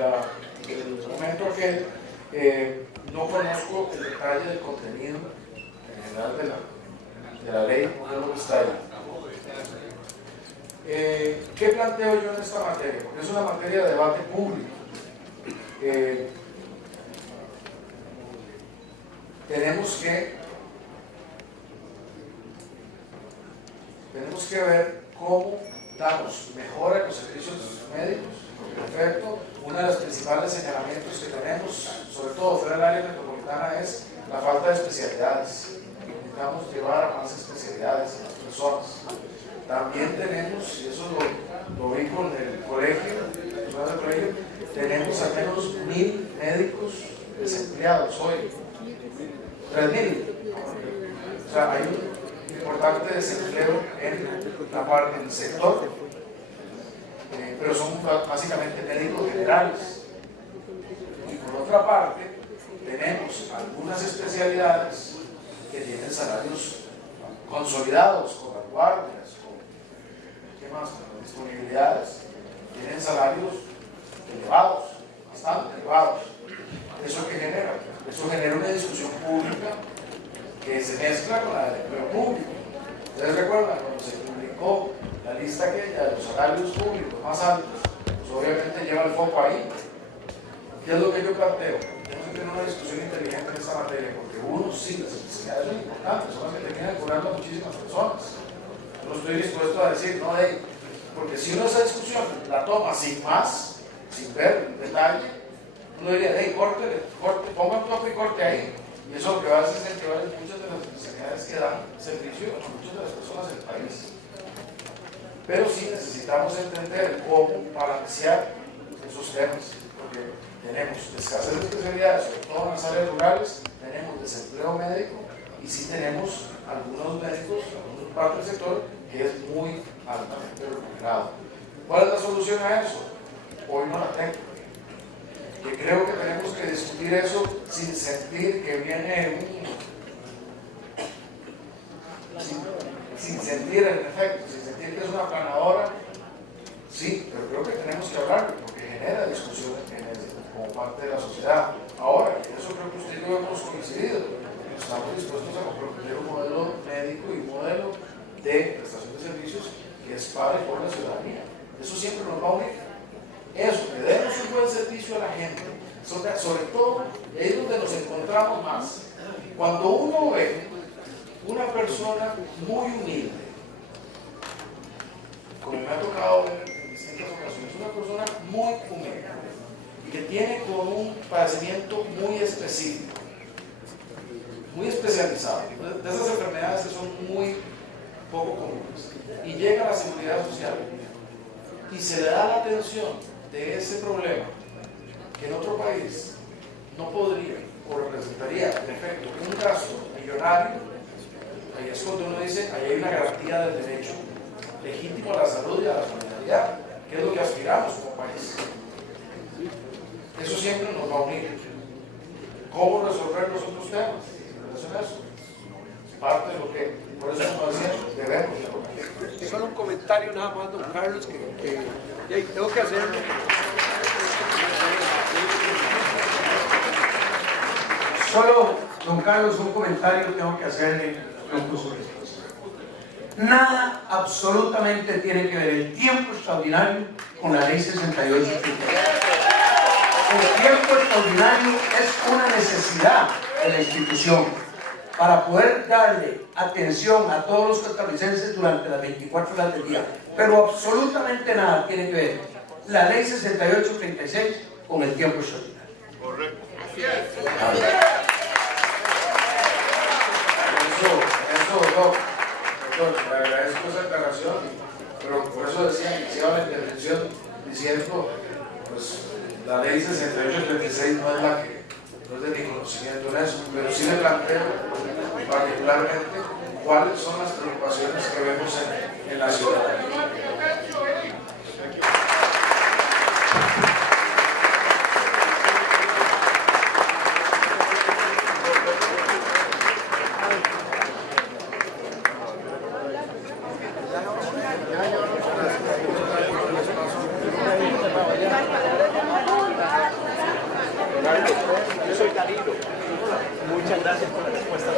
momento aquel, no conozco el detalle del contenido en general de la ley, no es lo que está ahí. ¿Qué planteo yo en esta materia? Porque es una materia de debate público. Tenemos que ver cómo damos mejora en los servicios médicos. En efecto, uno de los principales señalamientos que tenemos, sobre todo fuera del área metropolitana, es la falta de especialidades. Necesitamos llevar a más especialidades a las personas. También tenemos, y eso lo vi con el colegio, tenemos al menos 1.000 médicos desempleados hoy. 3.000. O sea, hay un importante desempleo en la parte del sector, pero son básicamente médicos generales. Y por otra parte, tenemos algunas especialidades que tienen salarios consolidados, con las guardias, con las disponibilidades, tienen salarios elevados, bastante elevados. ¿Eso qué genera? Eso genera una discusión pública que se mezcla con la del empleo público. ¿Ustedes recuerdan cuando se publicó la lista aquella de los salarios públicos más altos? Pues obviamente lleva el foco ahí. ¿Qué es lo que yo planteo? Tenemos que tener una discusión inteligente en esta materia, porque uno, sí, las especialidades son importantes, son las que terminan curando a muchísimas personas. Yo no estoy dispuesto a decir, no, porque si uno esa discusión la toma sin más, sin ver el detalle, uno diría, corte, ponga un tope y corte ahí. Y eso lo que va a hacer es incentivar muchas de las especialidades que dan servicio a muchas de las personas del país. Pero sí necesitamos entender cómo balancear esos temas, porque tenemos escasez de especialidades, sobre todo en las áreas rurales, tenemos desempleo médico y sí tenemos algunos médicos, alguna parte del sector que es muy altamente remunerado. ¿Cuál es la solución a eso? Hoy no la tengo. Que creo que tenemos que discutir eso sin sentir que viene sin sentir el efecto, sin sentir que es una planadora. Sí, pero creo que tenemos que hablar porque genera discusión como parte de la sociedad. Ahora, en eso creo que usted y yo hemos coincidido. Estamos dispuestos a comprometer un modelo médico y un modelo de prestación de servicios que es para y por la ciudadanía. Eso siempre nos va a unir. Eso, que demos un buen servicio a la gente, sobre todo, ahí es donde nos encontramos más. Cuando uno ve una persona muy humilde, como me ha tocado ver en distintas ocasiones, una persona muy humilde, y que tiene con un padecimiento muy específico, muy especializado, de esas enfermedades que son muy poco comunes, y llega a la seguridad social, y se le da la atención de ese problema que en otro país no podría o representaría en efecto un gasto millonario, ahí es cuando uno dice, ahí hay una garantía del derecho legítimo a la salud y a la solidaridad, que es lo que aspiramos como país. Eso siempre nos va a unir. ¿Cómo resolver los otros temas en relación a eso? Parte de lo que Por eso, como decía, debemos. Solo un comentario nada más, don Carlos, que tengo que hacerlo. Solo, don Carlos, un comentario tengo que hacerle al curso de respuesta. Nada absolutamente tiene que ver el tiempo extraordinario con la ley 68. El tiempo extraordinario es una necesidad de la institución para poder darle atención a todos los costarricenses durante las 24 horas del día. Pero absolutamente nada tiene que ver la ley 6836 con el tiempo extraordinario. Correcto. Doctor, le agradezco esa aclaración, pero por eso decía, iniciaba la intervención diciendo, pues la ley 6836 no es la que, no es de mi conocimiento en eso, pero sí le planteo particularmente cuáles son las preocupaciones que vemos en la ciudadanía. Yo soy Danilo. Muchas gracias por la respuesta.